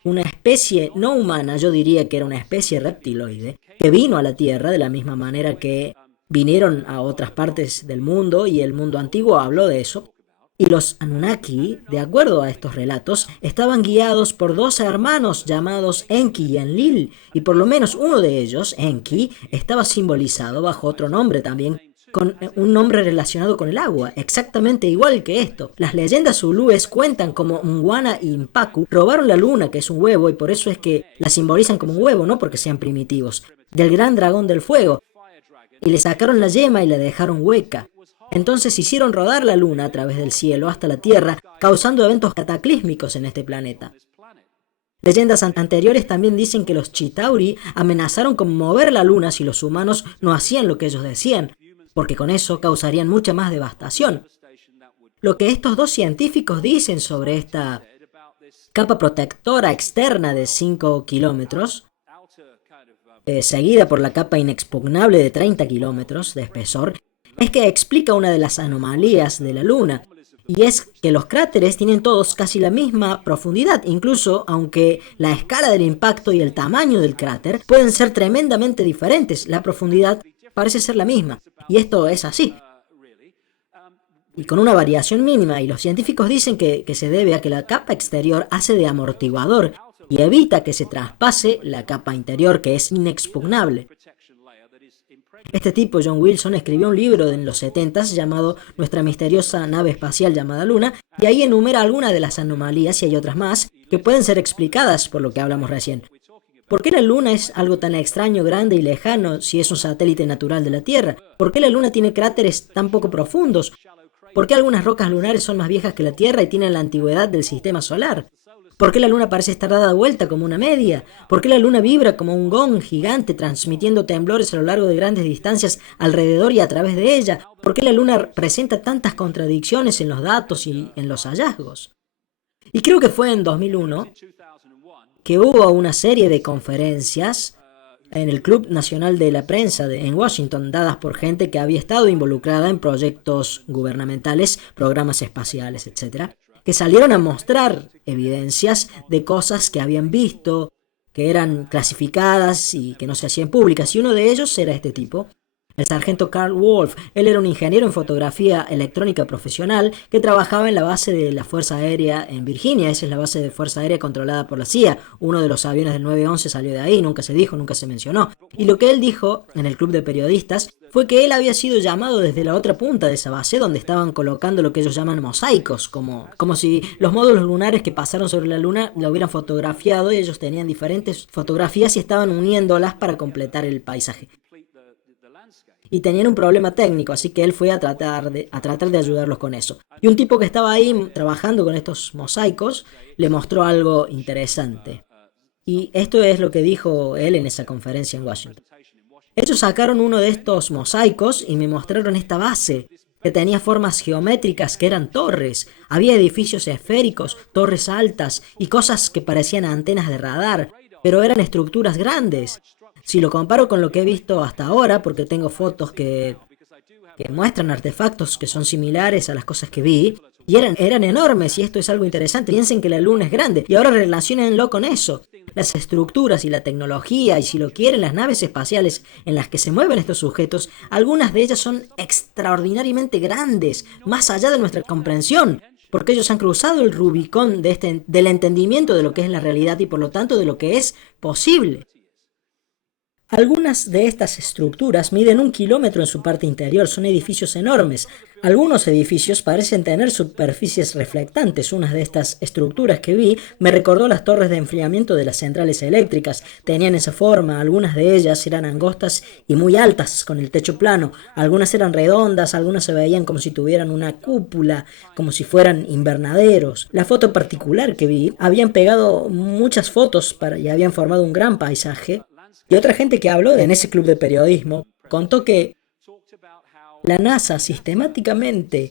una especie no humana, yo diría que era una especie reptiloide, que vino a la Tierra de la misma manera que vinieron a otras partes del mundo y el mundo antiguo habló de eso. Y los Anunnaki, de acuerdo a estos relatos, estaban guiados por dos hermanos llamados Enki y Enlil, y por lo menos uno de ellos, Enki, estaba simbolizado bajo otro nombre también, con un nombre relacionado con el agua, exactamente igual que esto. Las leyendas zulúes cuentan como Mwana y Mpaku robaron la luna, que es un huevo, y por eso es que la simbolizan como un huevo, no porque sean primitivos, del gran dragón del fuego, y le sacaron la yema y la dejaron hueca. Entonces hicieron rodar la luna a través del cielo hasta la Tierra, causando eventos cataclísmicos en este planeta. Leyendas anteriores también dicen que los Chitauri amenazaron con mover la luna si los humanos no hacían lo que ellos decían, porque con eso causarían mucha más devastación. Lo que estos dos científicos dicen sobre esta capa protectora externa de 5 kilómetros, seguida por la capa inexpugnable de 30 kilómetros de espesor, es que explica una de las anomalías de la Luna, y es que los cráteres tienen todos casi la misma profundidad, incluso aunque la escala del impacto y el tamaño del cráter pueden ser tremendamente diferentes, la profundidad parece ser la misma, y esto es así, y con una variación mínima, y los científicos dicen que se debe a que la capa exterior hace de amortiguador y evita que se traspase la capa interior, que es inexpugnable. Este tipo, John Wilson, escribió un libro en los 70s llamado Nuestra misteriosa nave espacial llamada Luna, y ahí enumera algunas de las anomalías, y hay otras más, que pueden ser explicadas por lo que hablamos recién. ¿Por qué la Luna es algo tan extraño, grande y lejano si es un satélite natural de la Tierra? ¿Por qué la Luna tiene cráteres tan poco profundos? ¿Por qué algunas rocas lunares son más viejas que la Tierra y tienen la antigüedad del sistema solar? ¿Por qué la Luna parece estar dada vuelta como una media? ¿Por qué la Luna vibra como un gong gigante transmitiendo temblores a lo largo de grandes distancias alrededor y a través de ella? ¿Por qué la Luna presenta tantas contradicciones en los datos y en los hallazgos? Y creo que fue en 2001 que hubo una serie de conferencias en el Club Nacional de la Prensa en Washington, dadas por gente que había estado involucrada en proyectos gubernamentales, programas espaciales, etcétera, que salieron a mostrar evidencias de cosas que habían visto, que eran clasificadas y que no se hacían públicas. Y uno de ellos era este tipo, el sargento Carl Wolf. Él era un ingeniero en fotografía electrónica profesional que trabajaba en la base de la Fuerza Aérea en Virginia. Esa es la base de Fuerza Aérea controlada por la CIA. Uno de los aviones del 911 salió de ahí, nunca se dijo, nunca se mencionó. Y lo que él dijo en el club de periodistas fue que él había sido llamado desde la otra punta de esa base, donde estaban colocando lo que ellos llaman mosaicos, como si los módulos lunares que pasaron sobre la Luna la hubieran fotografiado y ellos tenían diferentes fotografías y estaban uniéndolas para completar el paisaje. Y tenían un problema técnico, así que él fue a tratar de ayudarlos con eso. Y un tipo que estaba ahí trabajando con estos mosaicos le mostró algo interesante. Y esto es lo que dijo él en esa conferencia en Washington. Ellos sacaron uno de estos mosaicos y me mostraron esta base, que tenía formas geométricas que eran torres. Había edificios esféricos, torres altas y cosas que parecían antenas de radar, pero eran estructuras grandes. Si lo comparo con lo que he visto hasta ahora, porque tengo fotos que muestran artefactos que son similares a las cosas que vi, y eran enormes, y esto es algo interesante. Piensen que la Luna es grande, y ahora relaciónenlo con eso. Las estructuras y la tecnología, y si lo quieren, las naves espaciales en las que se mueven estos sujetos, algunas de ellas son extraordinariamente grandes, más allá de nuestra comprensión, porque ellos han cruzado el Rubicón del entendimiento de lo que es la realidad y por lo tanto de lo que es posible. Algunas de estas estructuras miden 1 kilómetro en su parte interior, son edificios enormes. Algunos edificios parecen tener superficies reflectantes. Una de estas estructuras que vi me recordó las torres de enfriamiento de las centrales eléctricas. Tenían esa forma, algunas de ellas eran angostas y muy altas, con el techo plano. Algunas eran redondas, algunas se veían como si tuvieran una cúpula, como si fueran invernaderos. La foto particular que vi, habían pegado muchas fotos y habían formado un gran paisaje. Y otra gente que habló en ese club de periodismo contó que la NASA sistemáticamente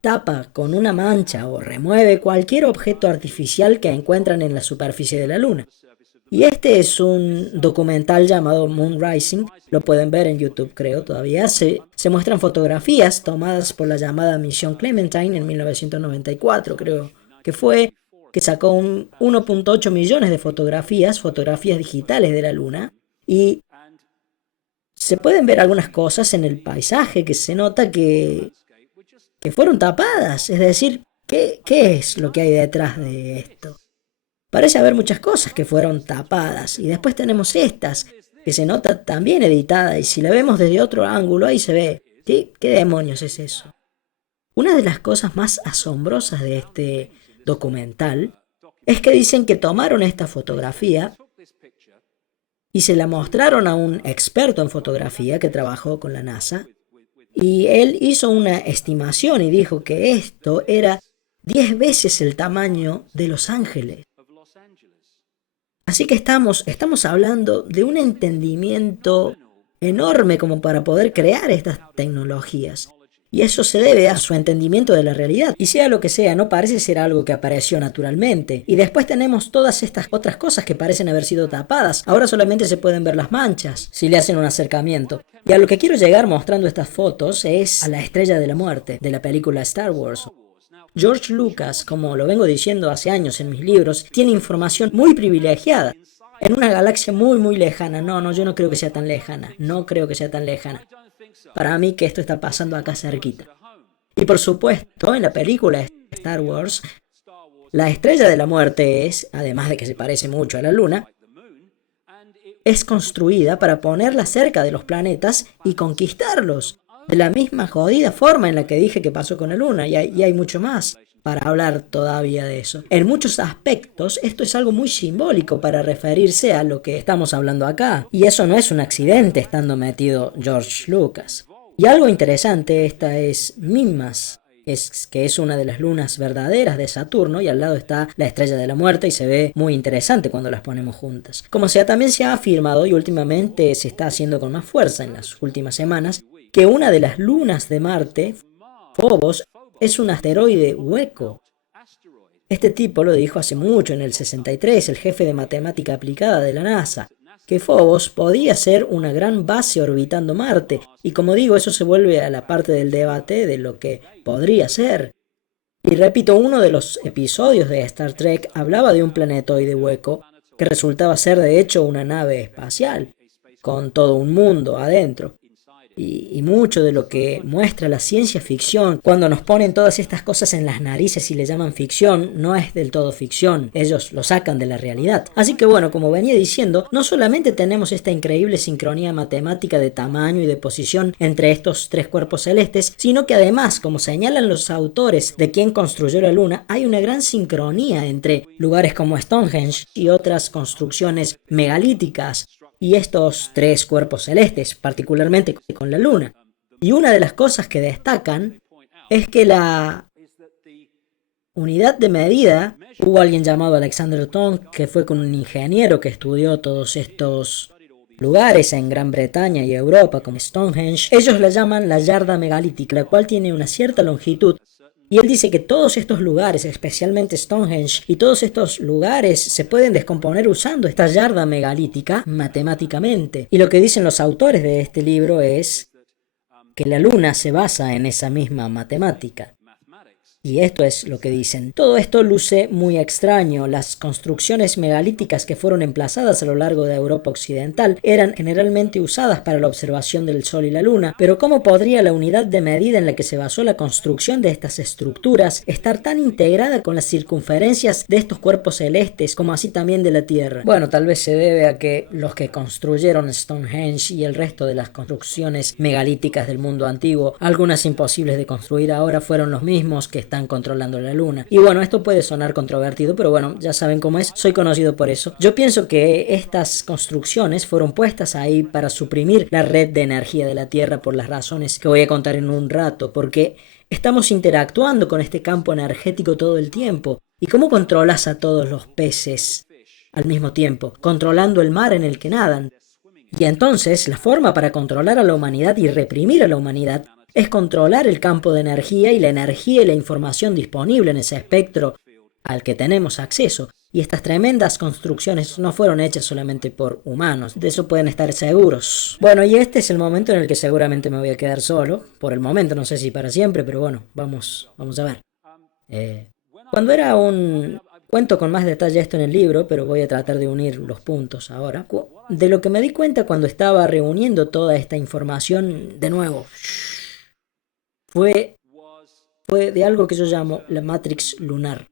tapa con una mancha o remueve cualquier objeto artificial que encuentran en la superficie de la Luna. Y este es un documental llamado Moon Rising, lo pueden ver en YouTube creo todavía. Se muestran fotografías tomadas por la llamada Misión Clementine en 1994 creo que fue, que sacó 1.8 millones de fotografías digitales de la Luna, y se pueden ver algunas cosas en el paisaje que se nota que fueron tapadas. Es decir, ¿qué es lo que hay detrás de esto? Parece haber muchas cosas que fueron tapadas, y después tenemos estas, que se nota también editada, y si la vemos desde otro ángulo, ahí se ve. ¿Sí? ¿Qué demonios es eso? Una de las cosas más asombrosas de este documental es que dicen que tomaron esta fotografía y se la mostraron a un experto en fotografía que trabajó con la NASA, y él hizo una estimación y dijo que esto era 10 veces el tamaño de Los Ángeles. Así que estamos hablando de un entendimiento enorme como para poder crear estas tecnologías. Y eso se debe a su entendimiento de la realidad. Y sea lo que sea, no parece ser algo que apareció naturalmente. Y después tenemos todas estas otras cosas que parecen haber sido tapadas. Ahora solamente se pueden ver las manchas, si le hacen un acercamiento. Y a lo que quiero llegar mostrando estas fotos es a la Estrella de la Muerte, de la película Star Wars. George Lucas, como lo vengo diciendo hace años en mis libros, tiene información muy privilegiada. En una galaxia muy muy lejana. No, yo no creo que sea tan lejana. No creo que sea tan lejana. Para mí que esto está pasando acá cerquita. Y por supuesto, en la película Star Wars, la Estrella de la Muerte es, además de que se parece mucho a la Luna, es construida para ponerla cerca de los planetas y conquistarlos. De la misma jodida forma en la que dije que pasó con la Luna. Y hay mucho más para hablar todavía de eso. En muchos aspectos, esto es algo muy simbólico para referirse a lo que estamos hablando acá. Y eso no es un accidente estando metido George Lucas. Y algo interesante, esta es Mimas, que es una de las lunas verdaderas de Saturno, y al lado está la estrella de la muerte y se ve muy interesante cuando las ponemos juntas. Como sea, también se ha afirmado, y últimamente se está haciendo con más fuerza en las últimas semanas, que una de las lunas de Marte, Phobos, es un asteroide hueco. Este tipo lo dijo hace mucho, en el 63, el jefe de matemática aplicada de la NASA, que Phobos podía ser una gran base orbitando Marte, y como digo, eso se vuelve a la parte del debate de lo que podría ser. Y repito, uno de los episodios de Star Trek hablaba de un planetoide hueco que resultaba ser de hecho una nave espacial, con todo un mundo adentro. Y mucho de lo que muestra la ciencia ficción, cuando nos ponen todas estas cosas en las narices y le llaman ficción, no es del todo ficción, ellos lo sacan de la realidad. Así que bueno, como venía diciendo, no solamente tenemos esta increíble sincronía matemática de tamaño y de posición entre estos tres cuerpos celestes, sino que además, como señalan los autores de quien construyó la Luna, hay una gran sincronía entre lugares como Stonehenge y otras construcciones megalíticas, y estos tres cuerpos celestes, particularmente con la Luna. Y una de las cosas que destacan es que la unidad de medida, hubo alguien llamado Alexander Tong, que fue con un ingeniero que estudió todos estos lugares en Gran Bretaña y Europa, como Stonehenge. Ellos la llaman la yarda megalítica, la cual tiene una cierta longitud. Y él dice que todos estos lugares, especialmente Stonehenge, y todos estos lugares se pueden descomponer usando esta yarda megalítica matemáticamente. Y lo que dicen los autores de este libro es que la Luna se basa en esa misma matemática. Y esto es lo que dicen. Todo esto luce muy extraño. Las construcciones megalíticas que fueron emplazadas a lo largo de Europa Occidental eran generalmente usadas para la observación del Sol y la Luna, pero ¿cómo podría la unidad de medida en la que se basó la construcción de estas estructuras estar tan integrada con las circunferencias de estos cuerpos celestes como así también de la Tierra? Bueno, tal vez se debe a que los que construyeron Stonehenge y el resto de las construcciones megalíticas del mundo antiguo, algunas imposibles de construir ahora, fueron los mismos que están controlando la Luna. Y bueno, esto puede sonar controvertido, pero bueno, ya saben cómo es, soy conocido por eso. Yo pienso que estas construcciones fueron puestas ahí para suprimir la red de energía de la Tierra por las razones que voy a contar en un rato, porque estamos interactuando con este campo energético todo el tiempo. ¿Y cómo controlas a todos los peces al mismo tiempo? Controlando el mar en el que nadan. Y entonces, la forma para controlar a la humanidad y reprimir a la humanidad es controlar el campo de energía y la información disponible en ese espectro al que tenemos acceso. Y estas tremendas construcciones no fueron hechas solamente por humanos, de eso pueden estar seguros. Bueno, y este es el momento en el que seguramente me voy a quedar solo, por el momento, no sé si para siempre, pero bueno, vamos a ver. Cuando era un... Cuento con más detalle esto en el libro, pero voy a tratar de unir los puntos ahora. De lo que me di cuenta cuando estaba reuniendo toda esta información, de nuevo, fue de algo que yo llamo la Matrix lunar.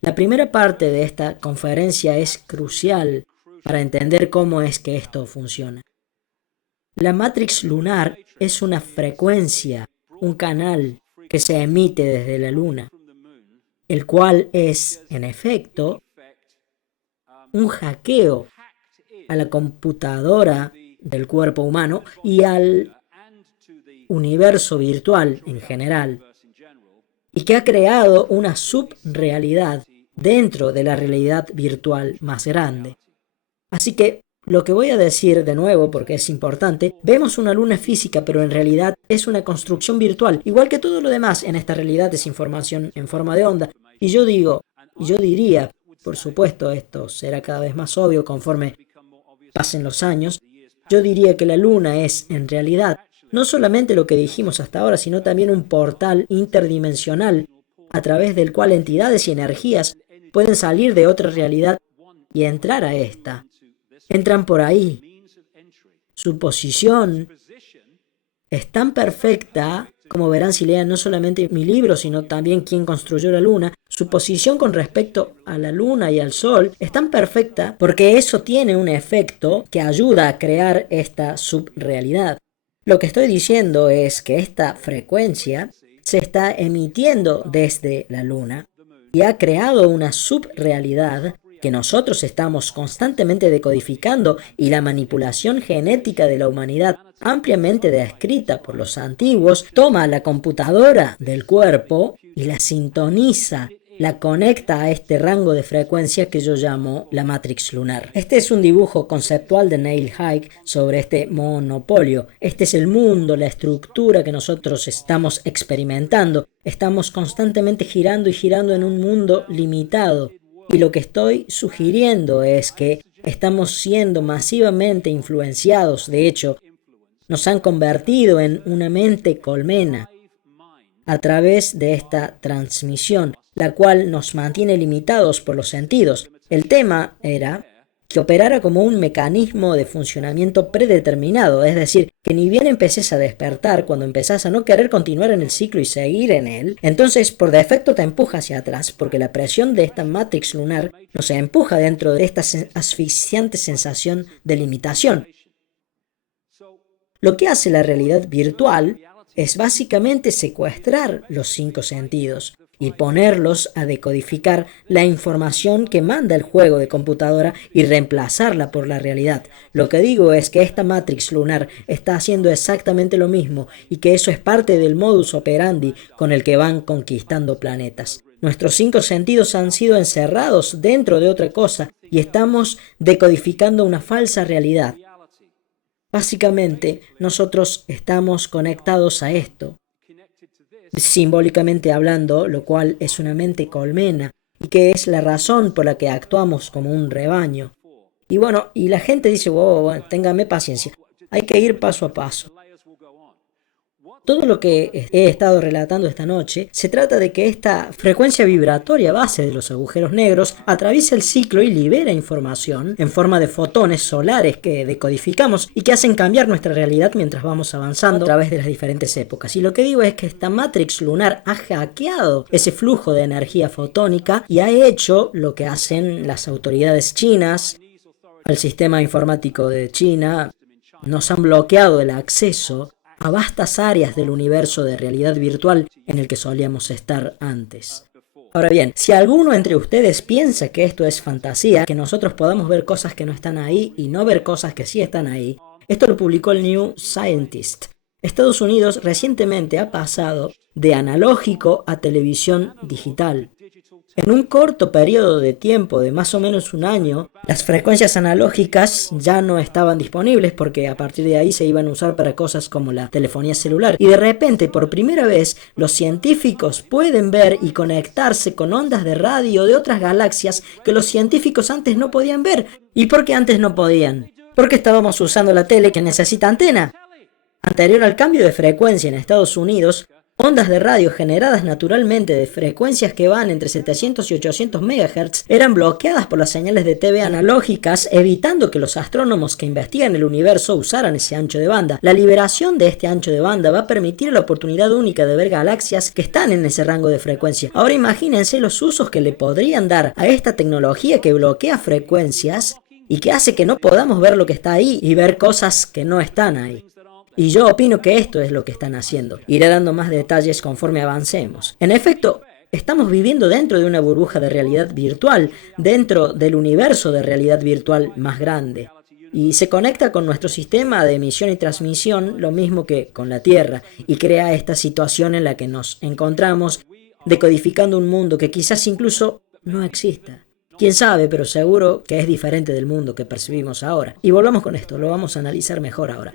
La primera parte de esta conferencia es crucial para entender cómo es que esto funciona. La Matrix lunar es una frecuencia, un canal que se emite desde la Luna, el cual es, en efecto, un hackeo a la computadora del cuerpo humano y al universo virtual en general, y que ha creado una subrealidad dentro de la realidad virtual más grande. Así que lo que voy a decir de nuevo, porque es importante, vemos una luna física, pero en realidad es una construcción virtual, igual que todo lo demás en esta realidad es información en forma de onda. Y yo diría, por supuesto, esto será cada vez más obvio conforme pasen los años, yo diría que la luna es, en realidad, no solamente lo que dijimos hasta ahora, sino también un portal interdimensional a través del cual entidades y energías pueden salir de otra realidad y entrar a esta. Entran por ahí. Su posición es tan perfecta, como verán si lean no solamente mi libro, sino también quién construyó la luna. Su posición con respecto a la luna y al sol es tan perfecta porque eso tiene un efecto que ayuda a crear esta subrealidad. Lo que estoy diciendo es que esta frecuencia se está emitiendo desde la luna y ha creado una subrealidad que nosotros estamos constantemente decodificando y la manipulación genética de la humanidad, ampliamente descrita por los antiguos, toma la computadora del cuerpo y la sintoniza, la conecta a este rango de frecuencia que yo llamo la Matrix lunar. Este es un dibujo conceptual de Neil Haig sobre este monopolio. Este es el mundo, la estructura que nosotros estamos experimentando. Estamos constantemente girando y girando en un mundo limitado. Y lo que estoy sugiriendo es que estamos siendo masivamente influenciados. De hecho, nos han convertido en una mente colmena a través de esta transmisión, la cual nos mantiene limitados por los sentidos. El tema era que operara como un mecanismo de funcionamiento predeterminado, es decir, que ni bien empeces a despertar, cuando empezás a no querer continuar en el ciclo y seguir en él, entonces por defecto te empuja hacia atrás, porque la presión de esta Matrix lunar nos empuja dentro de esta asfixiante sensación de limitación. Lo que hace la realidad virtual es básicamente secuestrar los 5 sentidos y ponerlos a decodificar la información que manda el juego de computadora y reemplazarla por la realidad. Lo que digo es que esta Matrix lunar está haciendo exactamente lo mismo y que eso es parte del modus operandi con el que van conquistando planetas. Nuestros 5 sentidos han sido encerrados dentro de otra cosa y estamos decodificando una falsa realidad. Básicamente, nosotros estamos conectados a esto, simbólicamente hablando, lo cual es una mente colmena y que es la razón por la que actuamos como un rebaño. Y bueno, y la gente dice, wow, téngame paciencia, hay que ir paso a paso. Todo lo que he estado relatando esta noche se trata de que esta frecuencia vibratoria base de los agujeros negros atraviesa el ciclo y libera información en forma de fotones solares que decodificamos y que hacen cambiar nuestra realidad mientras vamos avanzando a través de las diferentes épocas. Y lo que digo es que esta Matrix lunar ha hackeado ese flujo de energía fotónica y ha hecho lo que hacen las autoridades chinas, el sistema informático de China. Nos han bloqueado el acceso a vastas áreas del universo de realidad virtual en el que solíamos estar antes. Ahora bien, si alguno entre ustedes piensa que esto es fantasía, que nosotros podamos ver cosas que no están ahí y no ver cosas que sí están ahí, esto lo publicó el New Scientist. Estados Unidos recientemente ha pasado de analógico a televisión digital. En un corto periodo de tiempo de más o menos un año, las frecuencias analógicas ya no estaban disponibles porque a partir de ahí se iban a usar para cosas como la telefonía celular. Y de repente, por primera vez, los científicos pueden ver y conectarse con ondas de radio de otras galaxias que los científicos antes no podían ver. ¿Y por qué antes no podían? Porque estábamos usando la tele que necesita antena. Anterior al cambio de frecuencia en Estados Unidos, ondas de radio generadas naturalmente de frecuencias que van entre 700 y 800 MHz eran bloqueadas por las señales de TV analógicas, evitando que los astrónomos que investigan el universo usaran ese ancho de banda. La liberación de este ancho de banda va a permitir la oportunidad única de ver galaxias que están en ese rango de frecuencia. Ahora imagínense los usos que le podrían dar a esta tecnología que bloquea frecuencias y que hace que no podamos ver lo que está ahí y ver cosas que no están ahí. Y yo opino que esto es lo que están haciendo. Iré dando más detalles conforme avancemos. En efecto, estamos viviendo dentro de una burbuja de realidad virtual, dentro del universo de realidad virtual más grande. Y se conecta con nuestro sistema de emisión y transmisión, lo mismo que con la Tierra, y crea esta situación en la que nos encontramos, decodificando un mundo que quizás incluso no exista. Quién sabe, pero seguro que es diferente del mundo que percibimos ahora. Y volvamos con esto, lo vamos a analizar mejor ahora.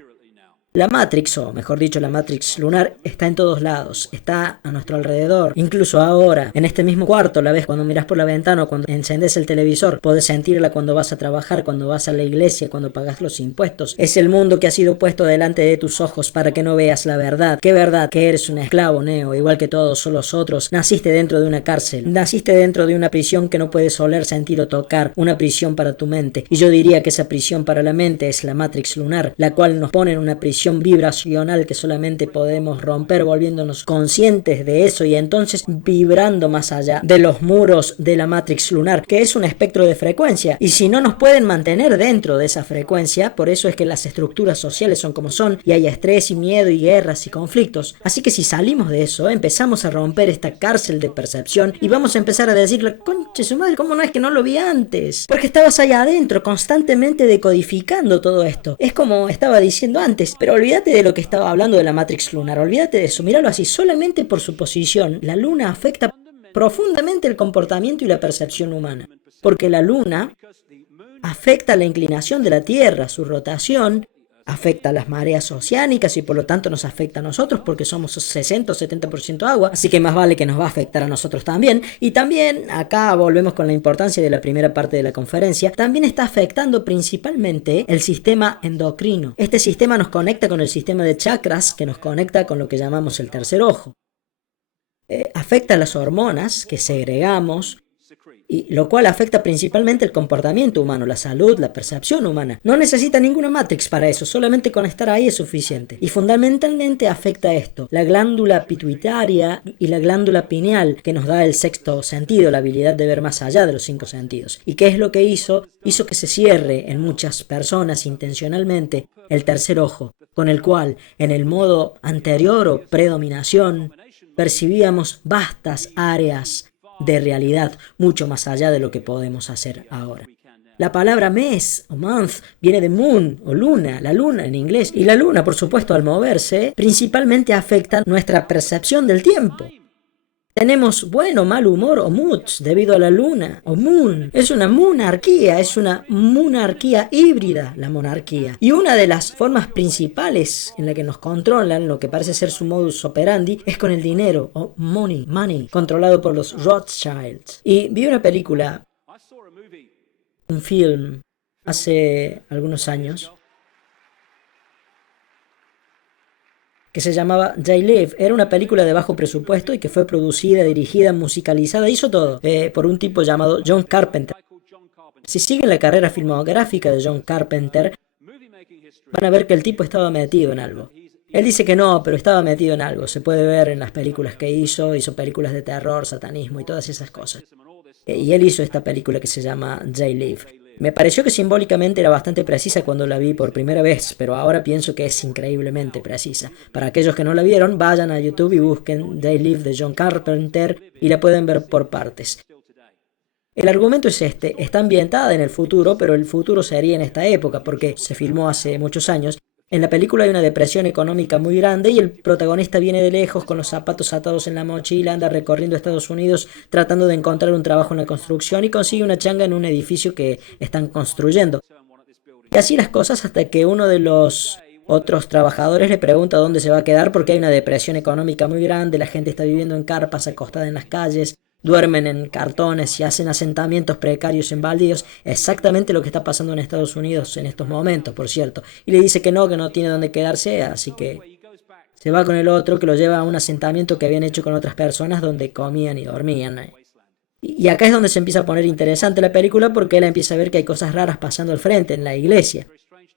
La Matrix, o mejor dicho, la Matrix lunar, está en todos lados, está a nuestro alrededor. Incluso ahora, en este mismo cuarto, la ves cuando miras por la ventana o cuando encendes el televisor. Podés sentirla cuando vas a trabajar, cuando vas a la iglesia, cuando pagas los impuestos. Es el mundo que ha sido puesto delante de tus ojos para que no veas la verdad. ¿Qué verdad? Que eres un esclavo, Neo, igual que todos los otros. Naciste dentro de una cárcel. Naciste dentro de una prisión que no puedes oler, sentir o tocar. Una prisión para tu mente. Y yo diría que esa prisión para la mente es la Matrix lunar, la cual nos pone en una prisión conexión vibracional que solamente podemos romper volviéndonos conscientes de eso y entonces vibrando más allá de los muros de la Matrix lunar, que es un espectro de frecuencia. Y si no nos pueden mantener dentro de esa frecuencia, por eso es que las estructuras sociales son como son y hay estrés y miedo y guerras y conflictos. Así que si salimos de eso, empezamos a romper esta cárcel de percepción y vamos a empezar a decirle, conche su madre, ¿cómo no es que no lo vi antes? Porque estabas ahí adentro constantemente decodificando todo esto. Es como estaba diciendo antes, pero olvídate de lo que estaba hablando de la Matrix lunar, olvídate de eso, míralo así, solamente por su posición, la luna afecta profundamente el comportamiento y la percepción humana, porque la luna afecta la inclinación de la Tierra, su rotación, afecta a las mareas oceánicas y por lo tanto nos afecta a nosotros porque somos 60 o 70% agua, así que más vale que nos va a afectar a nosotros también. Y también, acá volvemos con la importancia de la primera parte de la conferencia, también está afectando principalmente el sistema endocrino. Este sistema nos conecta con el sistema de chakras que nos conecta con lo que llamamos el tercer ojo. Afecta las hormonas que segregamos, y lo cual afecta principalmente el comportamiento humano, la salud, la percepción humana. No necesita ninguna Matrix para eso, solamente con estar ahí es suficiente. Y fundamentalmente afecta esto, la glándula pituitaria y la glándula pineal, que nos da el sexto sentido, la habilidad de ver más allá de los 5 sentidos. ¿Y qué es lo que hizo? Hizo que se cierre en muchas personas intencionalmente el tercer ojo, con el cual en el modo anterior o predominación percibíamos vastas áreas de realidad mucho más allá de lo que podemos hacer ahora. La palabra mes o month viene de moon o luna, la luna en inglés, y la luna, por supuesto, al moverse, principalmente afecta nuestra percepción del tiempo. Tenemos buen o mal humor o moods debido a la luna o moon. Es una monarquía híbrida, la monarquía. Y una de las formas principales en la que nos controlan, lo que parece ser su modus operandi, es con el dinero o money, controlado por los Rothschilds. Y vi una película, un film, hace algunos años, que se llamaba They Live. Era una película de bajo presupuesto y que fue producida, dirigida, musicalizada, hizo todo, por un tipo llamado John Carpenter. Si siguen la carrera filmográfica de John Carpenter, van a ver que el tipo estaba metido en algo. Él dice que no, pero estaba metido en algo. Se puede ver en las películas que hizo películas de terror, satanismo y todas esas cosas. Y él hizo esta película que se llama They Live. Me pareció que simbólicamente era bastante precisa cuando la vi por primera vez, pero ahora pienso que es increíblemente precisa. Para aquellos que no la vieron, vayan a YouTube y busquen They Live de John Carpenter y la pueden ver por partes. El argumento es este, está ambientada en el futuro, pero el futuro sería en esta época, porque se filmó hace muchos años. En la película hay una depresión económica muy grande y el protagonista viene de lejos con los zapatos atados en la mochila, anda recorriendo Estados Unidos tratando de encontrar un trabajo en la construcción y consigue una changa en un edificio que están construyendo. Y así las cosas hasta que uno de los otros trabajadores le pregunta dónde se va a quedar porque hay una depresión económica muy grande, la gente está viviendo en carpas acostada en las calles, duermen en cartones y hacen asentamientos precarios en baldíos, exactamente lo que está pasando en Estados Unidos en estos momentos, por cierto. Y le dice que no tiene dónde quedarse, así que se va con el otro que lo lleva a un asentamiento que habían hecho con otras personas donde comían y dormían. Y acá es donde se empieza a poner interesante la película porque él empieza a ver que hay cosas raras pasando al frente en la iglesia.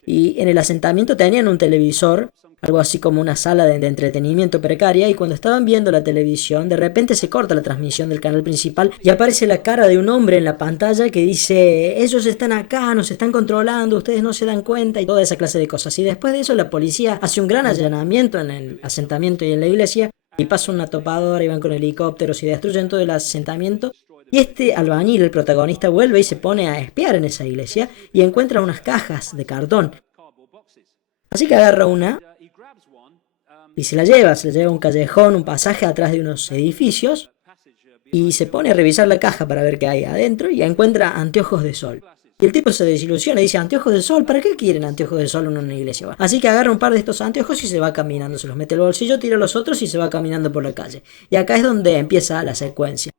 Y en el asentamiento tenían un televisor, algo así como una sala de entretenimiento precaria, y cuando estaban viendo la televisión, de repente se corta la transmisión del canal principal y aparece la cara de un hombre en la pantalla que dice, ellos están acá, nos están controlando, ustedes no se dan cuenta, y toda esa clase de cosas. Y después de eso la policía hace un gran allanamiento en el asentamiento y en la iglesia, y pasa una topadora y van con helicópteros y destruyen todo el asentamiento. Y este albañil, el protagonista, vuelve y se pone a espiar en esa iglesia y encuentra unas cajas de cartón. Así que agarra una y se la lleva a un callejón, un pasaje atrás de unos edificios y se pone a revisar la caja para ver qué hay adentro y encuentra anteojos de sol. Y el tipo se desilusiona y dice, ¿anteojos de sol? ¿Para qué quieren anteojos de sol en una iglesia? Así que agarra un par de estos anteojos y se va caminando, se los mete al bolsillo, tira los otros y se va caminando por la calle. Y acá es donde empieza la secuencia.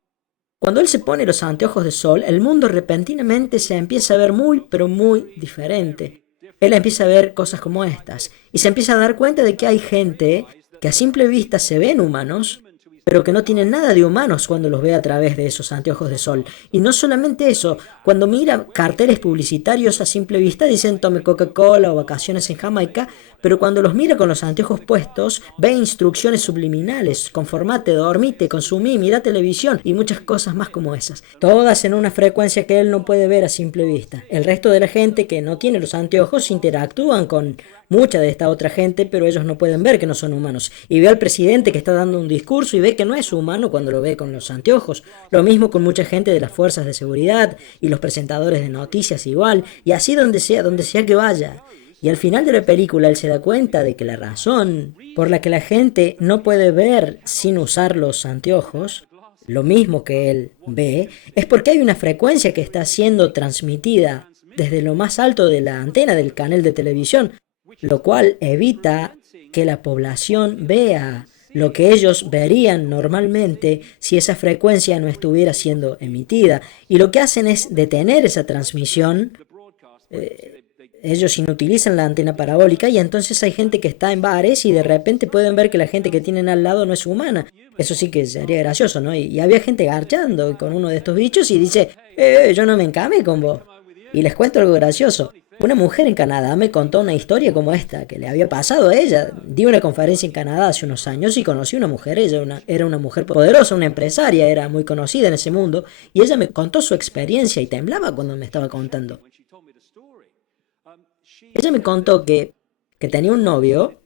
Cuando él se pone los anteojos de sol, el mundo repentinamente se empieza a ver muy, pero muy diferente. Él empieza a ver cosas como estas y se empieza a dar cuenta de que hay gente que a simple vista se ven humanos, pero que no tienen nada de humanos cuando los ve a través de esos anteojos de sol. Y no solamente eso, cuando mira carteles publicitarios a simple vista dicen tome Coca-Cola o vacaciones en Jamaica, pero cuando los mira con los anteojos puestos, ve instrucciones subliminales, conformate, dormite, consumí, mira televisión y muchas cosas más como esas. Todas en una frecuencia que él no puede ver a simple vista. El resto de la gente que no tiene los anteojos interactúan con mucha de esta otra gente, pero ellos no pueden ver que no son humanos. Y ve al presidente que está dando un discurso y ve que no es humano cuando lo ve con los anteojos. Lo mismo con mucha gente de las fuerzas de seguridad y los presentadores de noticias igual, y así donde sea que vaya. Y al final de la película él se da cuenta de que la razón por la que la gente no puede ver sin usar los anteojos, lo mismo que él ve, es porque hay una frecuencia que está siendo transmitida desde lo más alto de la antena del canal de televisión, lo cual evita que la población vea lo que ellos verían normalmente si esa frecuencia no estuviera siendo emitida. Y lo que hacen es detener esa transmisión. Ellos inutilizan la antena parabólica y entonces hay gente que está en bares y de repente pueden ver que la gente que tienen al lado no es humana. Eso sí que sería gracioso, ¿no? Y había gente garchando con uno de estos bichos y dice, yo no me encamé con vos. Y les cuento algo gracioso. Una mujer en Canadá me contó una historia como esta, que le había pasado a ella. Di una conferencia en Canadá hace unos años y conocí a una mujer. Ella era una mujer poderosa, una empresaria, era muy conocida en ese mundo. Y ella me contó su experiencia y temblaba cuando me estaba contando. Ella me contó que tenía un novio,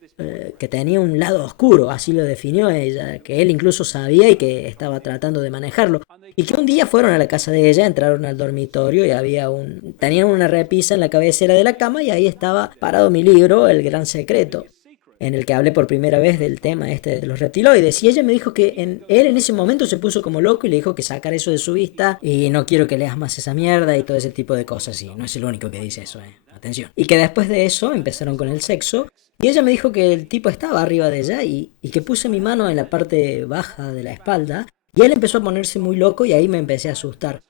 que tenía un lado oscuro, así lo definió ella, que él incluso sabía y que estaba tratando de manejarlo. Y que un día fueron a la casa de ella, entraron al dormitorio y tenían una repisa en la cabecera de la cama y ahí estaba parado mi libro, El Gran Secreto, en el que hablé por primera vez del tema este de los reptiloides. Y ella me dijo que él en ese momento se puso como loco y le dijo que sacara eso de su vista y no quiero que leas más esa mierda y todo ese tipo de cosas. Y no es el único que dice eso, atención. Y que después de eso empezaron con el sexo. Y ella me dijo que el tipo estaba arriba de ella y que puse mi mano en la parte baja de la espalda. Y él empezó a ponerse muy loco y ahí me empecé a asustar.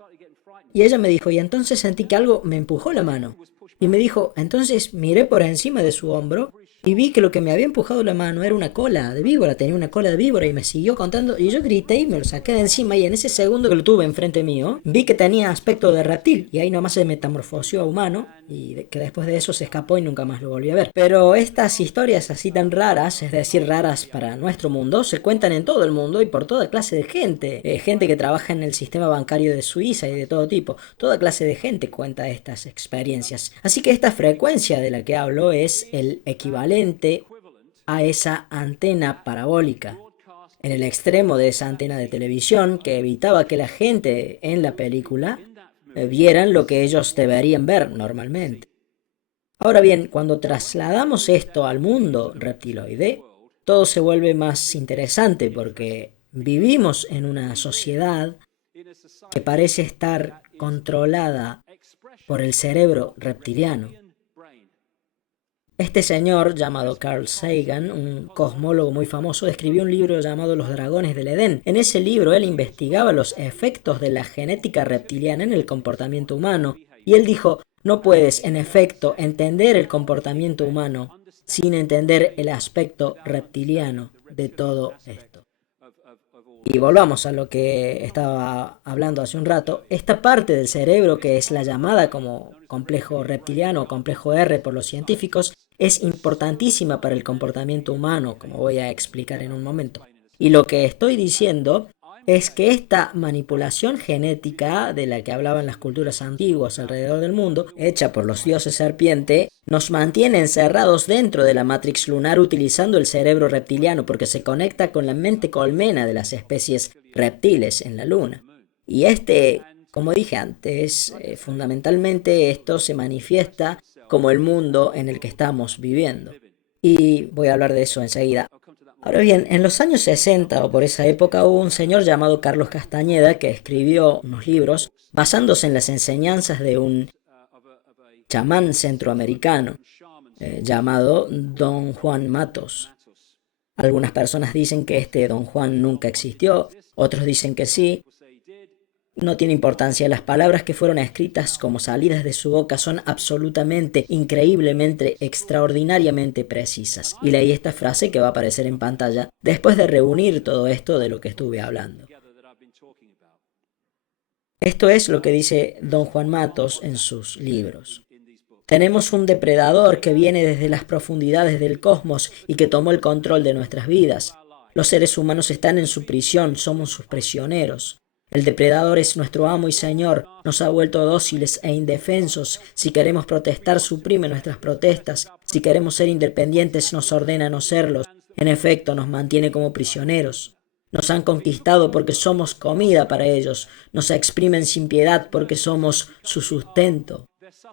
Y ella me dijo, y entonces sentí que algo me empujó la mano. Y me dijo, entonces miré por encima de su hombro y vi que lo que me había empujado la mano era una cola de víbora, tenía una cola de víbora y me siguió contando y yo grité y me lo saqué de encima y en ese segundo que lo tuve enfrente mío, vi que tenía aspecto de reptil y ahí nomás se metamorfoseó a humano y que después de eso se escapó y nunca más lo volví a ver. Pero estas historias así tan raras, es decir, raras para nuestro mundo, se cuentan en todo el mundo y por toda clase de gente. Gente que trabaja en el sistema bancario de Suiza y de todo tipo. Toda clase de gente cuenta estas experiencias. Así que esta frecuencia de la que hablo es el equivalente a esa antena parabólica. En el extremo de esa antena de televisión que evitaba que la gente en la película vieran lo que ellos deberían ver normalmente. Ahora bien, cuando trasladamos esto al mundo reptiloide, todo se vuelve más interesante porque vivimos en una sociedad que parece estar controlada por el cerebro reptiliano. Este señor, llamado Carl Sagan, un cosmólogo muy famoso, escribió un libro llamado Los Dragones del Edén. En ese libro él investigaba los efectos de la genética reptiliana en el comportamiento humano. Y él dijo, no puedes, en efecto, entender el comportamiento humano sin entender el aspecto reptiliano de todo esto. Y volvamos a lo que estaba hablando hace un rato. Esta parte del cerebro que es la llamada como complejo reptiliano o complejo R por los científicos es importantísima para el comportamiento humano, como voy a explicar en un momento. Y lo que estoy diciendo es que esta manipulación genética de la que hablaban las culturas antiguas alrededor del mundo, hecha por los dioses serpiente, nos mantiene encerrados dentro de la Matrix lunar utilizando el cerebro reptiliano porque se conecta con la mente colmena de las especies reptiles en la luna. Y como dije antes, fundamentalmente esto se manifiesta como el mundo en el que estamos viviendo. Y voy a hablar de eso enseguida. Ahora bien, en los años 60 o por esa época hubo un señor llamado Carlos Castañeda que escribió unos libros basándose en las enseñanzas de un chamán centroamericano llamado Don Juan Matos. Algunas personas dicen que este Don Juan nunca existió, otros dicen que sí. No tiene importancia, las palabras que fueron escritas como salidas de su boca son absolutamente, increíblemente, extraordinariamente precisas. Y leí esta frase que va a aparecer en pantalla después de reunir todo esto de lo que estuve hablando. Esto es lo que dice Don Juan Matos en sus libros. Tenemos un depredador que viene desde las profundidades del cosmos y que tomó el control de nuestras vidas. Los seres humanos están en su prisión, somos sus prisioneros. El depredador es nuestro amo y señor, nos ha vuelto dóciles e indefensos. Si queremos protestar, suprime nuestras protestas. Si queremos ser independientes, nos ordena no serlos. En efecto, nos mantiene como prisioneros. Nos han conquistado porque somos comida para ellos. Nos exprimen sin piedad porque somos su sustento.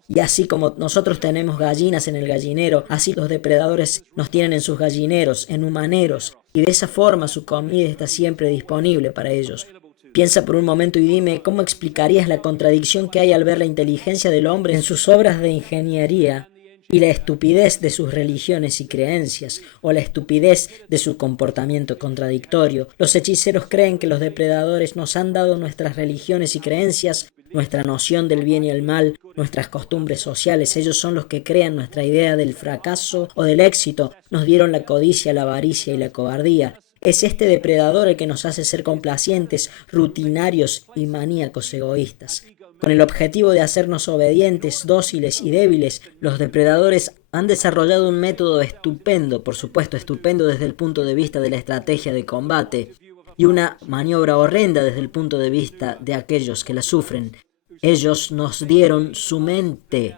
Y así como nosotros tenemos gallinas en el gallinero, así los depredadores nos tienen en sus gallineros, en humaneros, y de esa forma su comida está siempre disponible para ellos. Piensa por un momento y dime, ¿cómo explicarías la contradicción que hay al ver la inteligencia del hombre en sus obras de ingeniería y la estupidez de sus religiones y creencias, o la estupidez de su comportamiento contradictorio? Los hechiceros creen que los depredadores nos han dado nuestras religiones y creencias, nuestra noción del bien y el mal, nuestras costumbres sociales. Ellos son los que crean nuestra idea del fracaso o del éxito. Nos dieron la codicia, la avaricia y la cobardía. Es este depredador el que nos hace ser complacientes, rutinarios y maníacos egoístas. Con el objetivo de hacernos obedientes, dóciles y débiles, los depredadores han desarrollado un método estupendo, por supuesto estupendo desde el punto de vista de la estrategia de combate, y una maniobra horrenda desde el punto de vista de aquellos que la sufren. Ellos nos dieron su mente.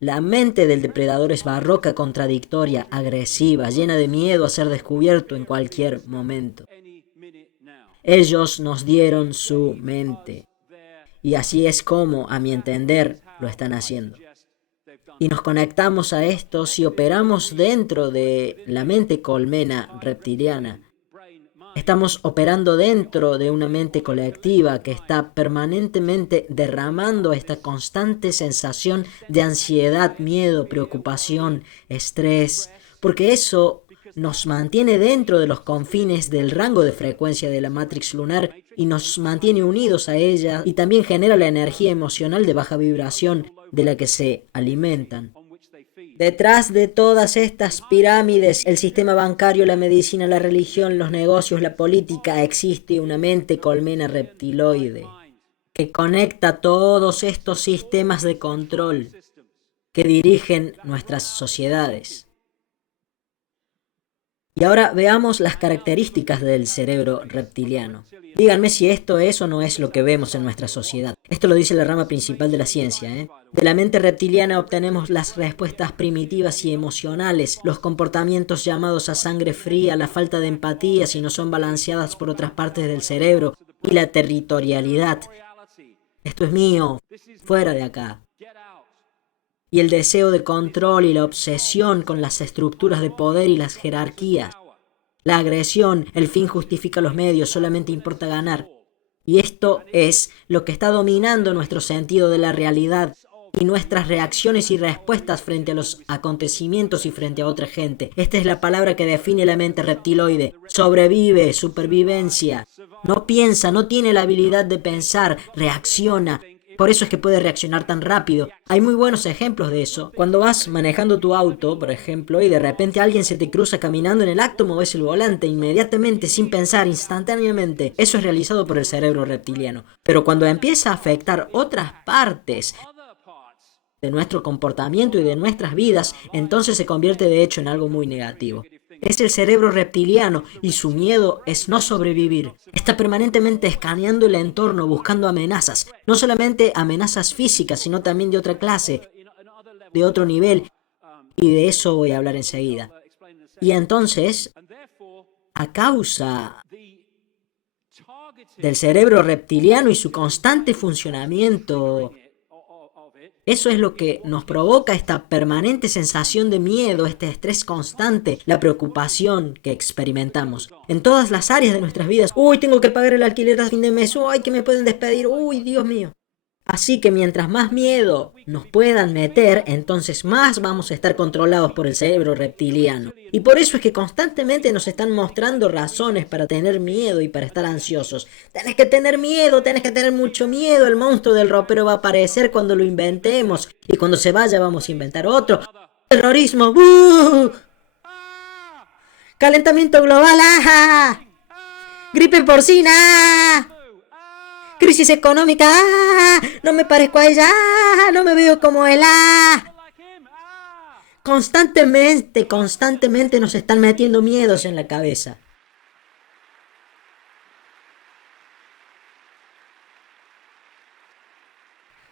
La mente del depredador es barroca, contradictoria, agresiva, llena de miedo a ser descubierto en cualquier momento. Ellos nos dieron su mente. Y así es como, a mi entender, lo están haciendo. Y nos conectamos a esto si operamos dentro de la mente colmena reptiliana. Estamos operando dentro de una mente colectiva que está permanentemente derramando esta constante sensación de ansiedad, miedo, preocupación, estrés, porque eso nos mantiene dentro de los confines del rango de frecuencia de la Matrix lunar y nos mantiene unidos a ella, y también genera la energía emocional de baja vibración de la que se alimentan. Detrás de todas estas pirámides, el sistema bancario, la medicina, la religión, los negocios, la política, existe una mente colmena reptiloide que conecta todos estos sistemas de control que dirigen nuestras sociedades. Y ahora veamos las características del cerebro reptiliano. Díganme si esto es o no es lo que vemos en nuestra sociedad. Esto lo dice la rama principal de la ciencia, De la mente reptiliana obtenemos las respuestas primitivas y emocionales, los comportamientos llamados a sangre fría, la falta de empatía si no son balanceadas por otras partes del cerebro, y la territorialidad. Esto es mío, fuera de acá. Y el deseo de control y la obsesión con las estructuras de poder y las jerarquías. La agresión, el fin justifica los medios, solamente importa ganar. Y esto es lo que está dominando nuestro sentido de la realidad y nuestras reacciones y respuestas frente a los acontecimientos y frente a otra gente. Esta es la palabra que define la mente reptiloide. Sobrevive, supervivencia. No piensa, no tiene la habilidad de pensar, reacciona. Por eso es que puede reaccionar tan rápido. Hay muy buenos ejemplos de eso. Cuando vas manejando tu auto, por ejemplo, y de repente alguien se te cruza caminando en el acto, mueves el volante inmediatamente, sin pensar, instantáneamente. Eso es realizado por el cerebro reptiliano. Pero cuando empieza a afectar otras partes de nuestro comportamiento y de nuestras vidas, entonces se convierte de hecho en algo muy negativo. Es el cerebro reptiliano y su miedo es no sobrevivir. Está permanentemente escaneando el entorno buscando amenazas. No solamente amenazas físicas, sino también de otra clase, de otro nivel. Y de eso voy a hablar enseguida. Y entonces, a causa del cerebro reptiliano y su constante funcionamiento, eso es lo que nos provoca esta permanente sensación de miedo, este estrés constante, la preocupación que experimentamos en todas las áreas de nuestras vidas. Uy, tengo que pagar el alquiler a fin de mes. Uy, que me pueden despedir. Uy, Dios mío. Así que mientras más miedo nos puedan meter, entonces más vamos a estar controlados por el cerebro reptiliano. Y por eso es que constantemente nos están mostrando razones para tener miedo y para estar ansiosos. Tenés que tener miedo, tenés que tener mucho miedo. El monstruo del ropero va a aparecer cuando lo inventemos. Y cuando se vaya vamos a inventar otro. Terrorismo. ¡Bú! Calentamiento global. ¡Ah! Gripe porcina. ¡Ah! Crisis económica, ¡ah! No me parezco a ella, ¡ah! No me veo como él, ¡ah! Constantemente nos están metiendo miedos en la cabeza.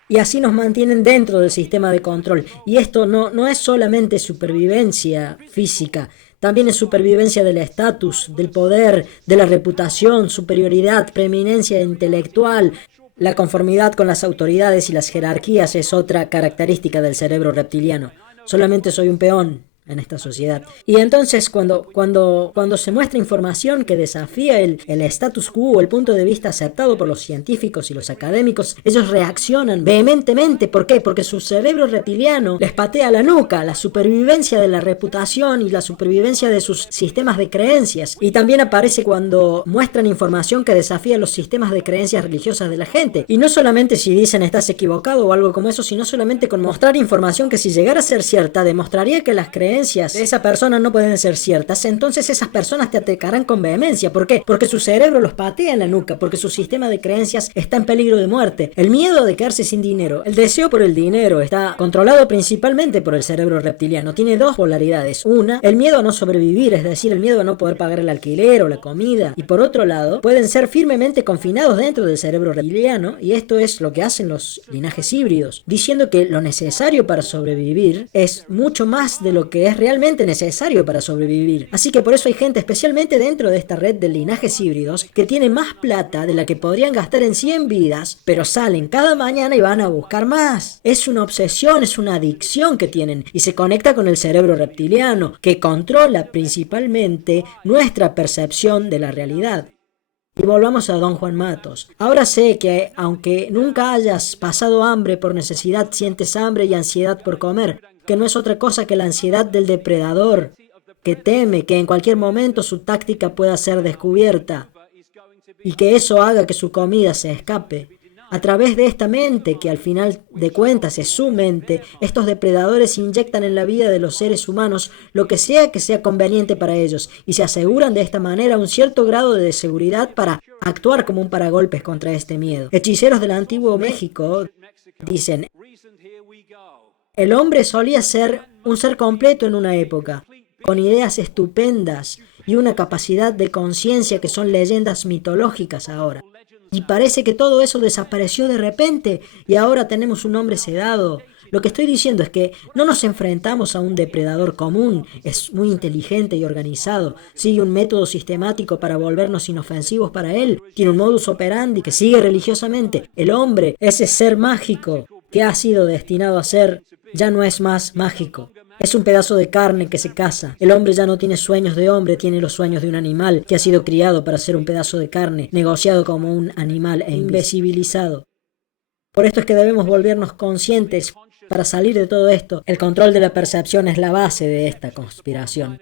Y así nos mantienen dentro del sistema de control. Y esto no es solamente supervivencia física, también es supervivencia del estatus, del poder, de la reputación, superioridad, preeminencia intelectual. La conformidad con las autoridades y las jerarquías es otra característica del cerebro reptiliano. Solamente soy un peón en esta sociedad. Y entonces cuando se muestra información que desafía el status quo, el punto de vista aceptado por los científicos y los académicos, ellos reaccionan vehementemente. ¿Por qué? Porque su cerebro reptiliano les patea la nuca, la supervivencia de la reputación y la supervivencia de sus sistemas de creencias. Y también aparece cuando muestran información que desafía los sistemas de creencias religiosas de la gente. Y no solamente si dicen estás equivocado o algo como eso, sino solamente con mostrar información que si llegara a ser cierta, demostraría que las creencias de esa persona no pueden ser ciertas, entonces esas personas te atacarán con vehemencia. ¿Por qué? Porque su cerebro los patea en la nuca, porque su sistema de creencias está en peligro de muerte. El miedo de quedarse sin dinero, el deseo por el dinero está controlado principalmente por el cerebro reptiliano. Tiene dos polaridades. Una, el miedo a no sobrevivir, es decir, el miedo a no poder pagar el alquiler o la comida. Y por otro lado, pueden ser firmemente confinados dentro del cerebro reptiliano, y esto es lo que hacen los linajes híbridos, diciendo que lo necesario para sobrevivir es mucho más de lo que es realmente necesario para sobrevivir. Así que por eso hay gente, especialmente dentro de esta red de linajes híbridos, que tiene más plata de la que podrían gastar en 100 vidas, pero salen cada mañana y van a buscar más. Es una obsesión, es una adicción que tienen y se conecta con el cerebro reptiliano, que controla principalmente nuestra percepción de la realidad. Y volvamos a Don Juan Matos. Ahora sé que, aunque nunca hayas pasado hambre por necesidad, sientes hambre y ansiedad por comer, que no es otra cosa que la ansiedad del depredador, que teme que en cualquier momento su táctica pueda ser descubierta y que eso haga que su comida se escape. A través de esta mente, que al final de cuentas es su mente, estos depredadores inyectan en la vida de los seres humanos lo que sea conveniente para ellos y se aseguran de esta manera un cierto grado de seguridad para actuar como un paragolpes contra este miedo. Hechiceros del antiguo México dicen: el hombre solía ser un ser completo en una época, con ideas estupendas y una capacidad de conciencia que son leyendas mitológicas ahora. Y parece que todo eso desapareció de repente y ahora tenemos un hombre sedado. Lo que estoy diciendo es que no nos enfrentamos a un depredador común, es muy inteligente y organizado, sigue un método sistemático para volvernos inofensivos para él, tiene un modus operandi que sigue religiosamente. El hombre, ese ser mágico que ha sido destinado a ser, ya no es más mágico. Es un pedazo de carne que se caza. El hombre ya no tiene sueños de hombre, tiene los sueños de un animal que ha sido criado para ser un pedazo de carne, negociado como un animal e invisibilizado. Por esto es que debemos volvernos conscientes para salir de todo esto. El control de la percepción es la base de esta conspiración.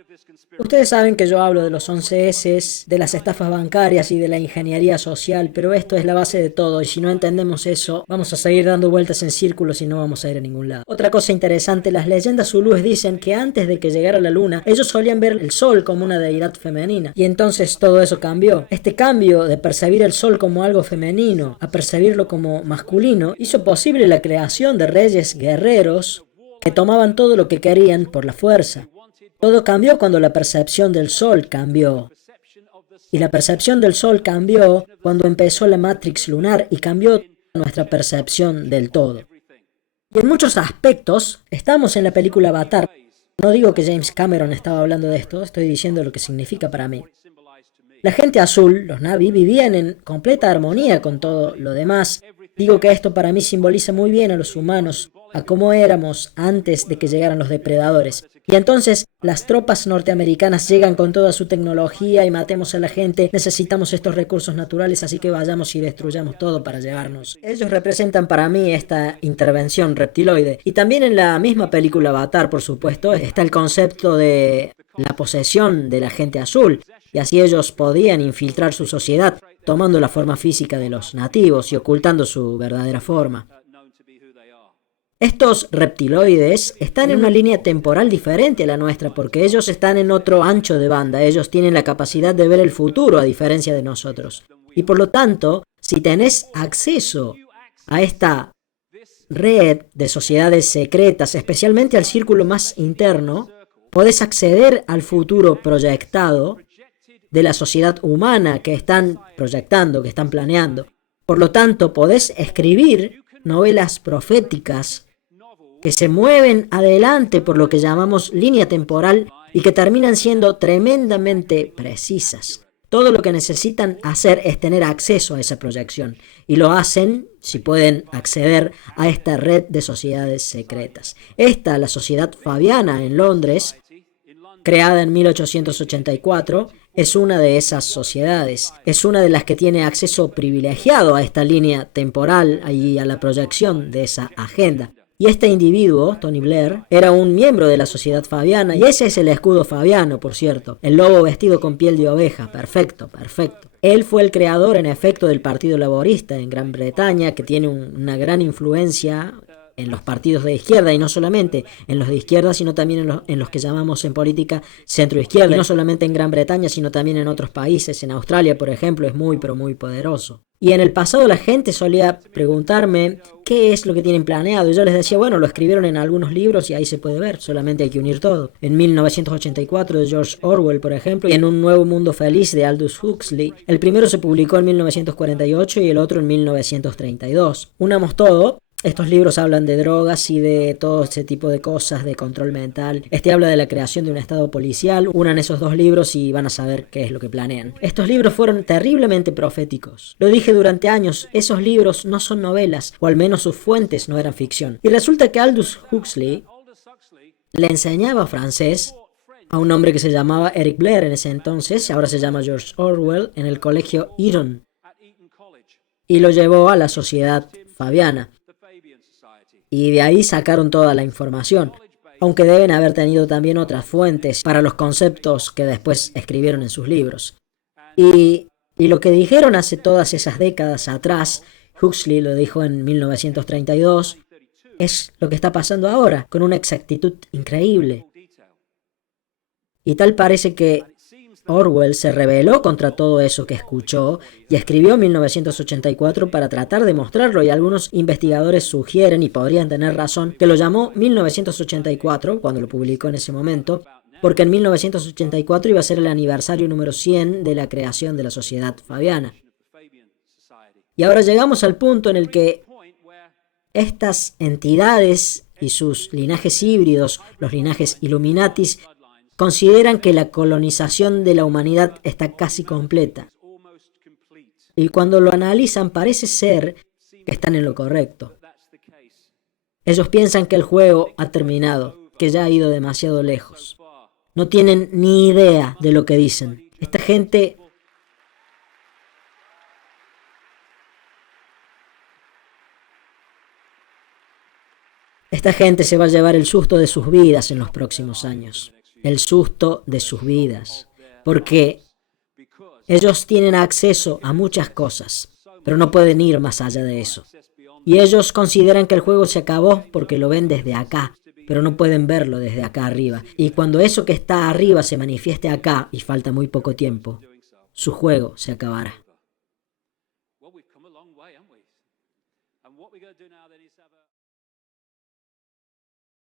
Ustedes saben que yo hablo de los 11S, de las estafas bancarias y de la ingeniería social, pero esto es la base de todo y si no entendemos eso, vamos a seguir dando vueltas en círculos y no vamos a ir a ningún lado. Otra cosa interesante, las leyendas zulúes dicen que antes de que llegara la luna, ellos solían ver el sol como una deidad femenina y entonces todo eso cambió. Este cambio de percibir el sol como algo femenino a percibirlo como masculino hizo posible la creación de reyes guerreros que tomaban todo lo que querían por la fuerza. Todo cambió cuando la percepción del sol cambió. Y la percepción del sol cambió cuando empezó la Matrix lunar y cambió nuestra percepción del todo. Y en muchos aspectos, estamos en la película Avatar. No digo que James Cameron estaba hablando de esto, estoy diciendo lo que significa para mí. La gente azul, los Na'vi, vivían en completa armonía con todo lo demás. Digo que esto para mí simboliza muy bien a los humanos, a cómo éramos antes de que llegaran los depredadores. Y entonces las tropas norteamericanas llegan con toda su tecnología y matemos a la gente, necesitamos estos recursos naturales, así que vayamos y destruyamos todo para llevarnos. Ellos representan para mí esta intervención reptiloide. Y también en la misma película Avatar, por supuesto, está el concepto de la posesión de la gente azul, y así ellos podían infiltrar su sociedad, tomando la forma física de los nativos y ocultando su verdadera forma. Estos reptiloides están en una línea temporal diferente a la nuestra porque ellos están en otro ancho de banda, ellos tienen la capacidad de ver el futuro a diferencia de nosotros. Y por lo tanto, si tenés acceso a esta red de sociedades secretas, especialmente al círculo más interno, podés acceder al futuro proyectado de la sociedad humana que están proyectando, que están planeando. Por lo tanto, podés escribir novelas proféticas que se mueven adelante por lo que llamamos línea temporal y que terminan siendo tremendamente precisas. Todo lo que necesitan hacer es tener acceso a esa proyección y lo hacen si pueden acceder a esta red de sociedades secretas. Esta, la Sociedad Fabiana en Londres, creada en 1884, es una de esas sociedades. Es una de las que tiene acceso privilegiado a esta línea temporal y a la proyección de esa agenda. Y este individuo, Tony Blair, era un miembro de la Sociedad Fabiana, y ese es el escudo fabiano, por cierto. El lobo vestido con piel de oveja. Perfecto, perfecto. Él fue el creador, en efecto, del Partido Laborista en Gran Bretaña, que tiene una gran influencia en los partidos de izquierda, y no solamente en los de izquierda, sino también en los que llamamos en política centro-izquierda, y no solamente en Gran Bretaña, sino también en otros países. En Australia, por ejemplo, es muy, pero muy poderoso. Y en el pasado la gente solía preguntarme qué es lo que tienen planeado, y yo les decía, bueno, lo escribieron en algunos libros y ahí se puede ver, solamente hay que unir todo. En 1984 de George Orwell, por ejemplo, y en Un Nuevo Mundo Feliz de Aldous Huxley, el primero se publicó en 1948 y el otro en 1932. Unamos todo. Estos libros hablan de drogas y de todo ese tipo de cosas, de control mental. Este habla de la creación de un estado policial. Unan esos dos libros y van a saber qué es lo que planean. Estos libros fueron terriblemente proféticos. Lo dije durante años, esos libros no son novelas, o al menos sus fuentes no eran ficción. Y resulta que Aldous Huxley le enseñaba francés a un hombre que se llamaba Eric Blair en ese entonces, ahora se llama George Orwell, en el colegio Eton. Y lo llevó a la Sociedad Fabiana. Y de ahí sacaron toda la información, aunque deben haber tenido también otras fuentes para los conceptos que después escribieron en sus libros. Y lo que dijeron hace todas esas décadas atrás, Huxley lo dijo en 1932, es lo que está pasando ahora, con una exactitud increíble. Y tal parece que Orwell se rebeló contra todo eso que escuchó y escribió 1984 para tratar de mostrarlo, y algunos investigadores sugieren, y podrían tener razón, que lo llamó 1984 cuando lo publicó en ese momento, porque en 1984 iba a ser el aniversario número 100 de la creación de la Sociedad Fabiana. Y ahora llegamos al punto en el que estas entidades y sus linajes híbridos, los linajes Illuminatis, consideran que la colonización de la humanidad está casi completa. Y cuando lo analizan parece ser que están en lo correcto. Ellos piensan que el juego ha terminado, que ya ha ido demasiado lejos. No tienen ni idea de lo que dicen. Esta gente se va a llevar el susto de sus vidas en los próximos años. El susto de sus vidas, porque ellos tienen acceso a muchas cosas, pero no pueden ir más allá de eso. Y ellos consideran que el juego se acabó porque lo ven desde acá, pero no pueden verlo desde acá arriba. Y cuando eso que está arriba se manifieste acá, y falta muy poco tiempo, su juego se acabará.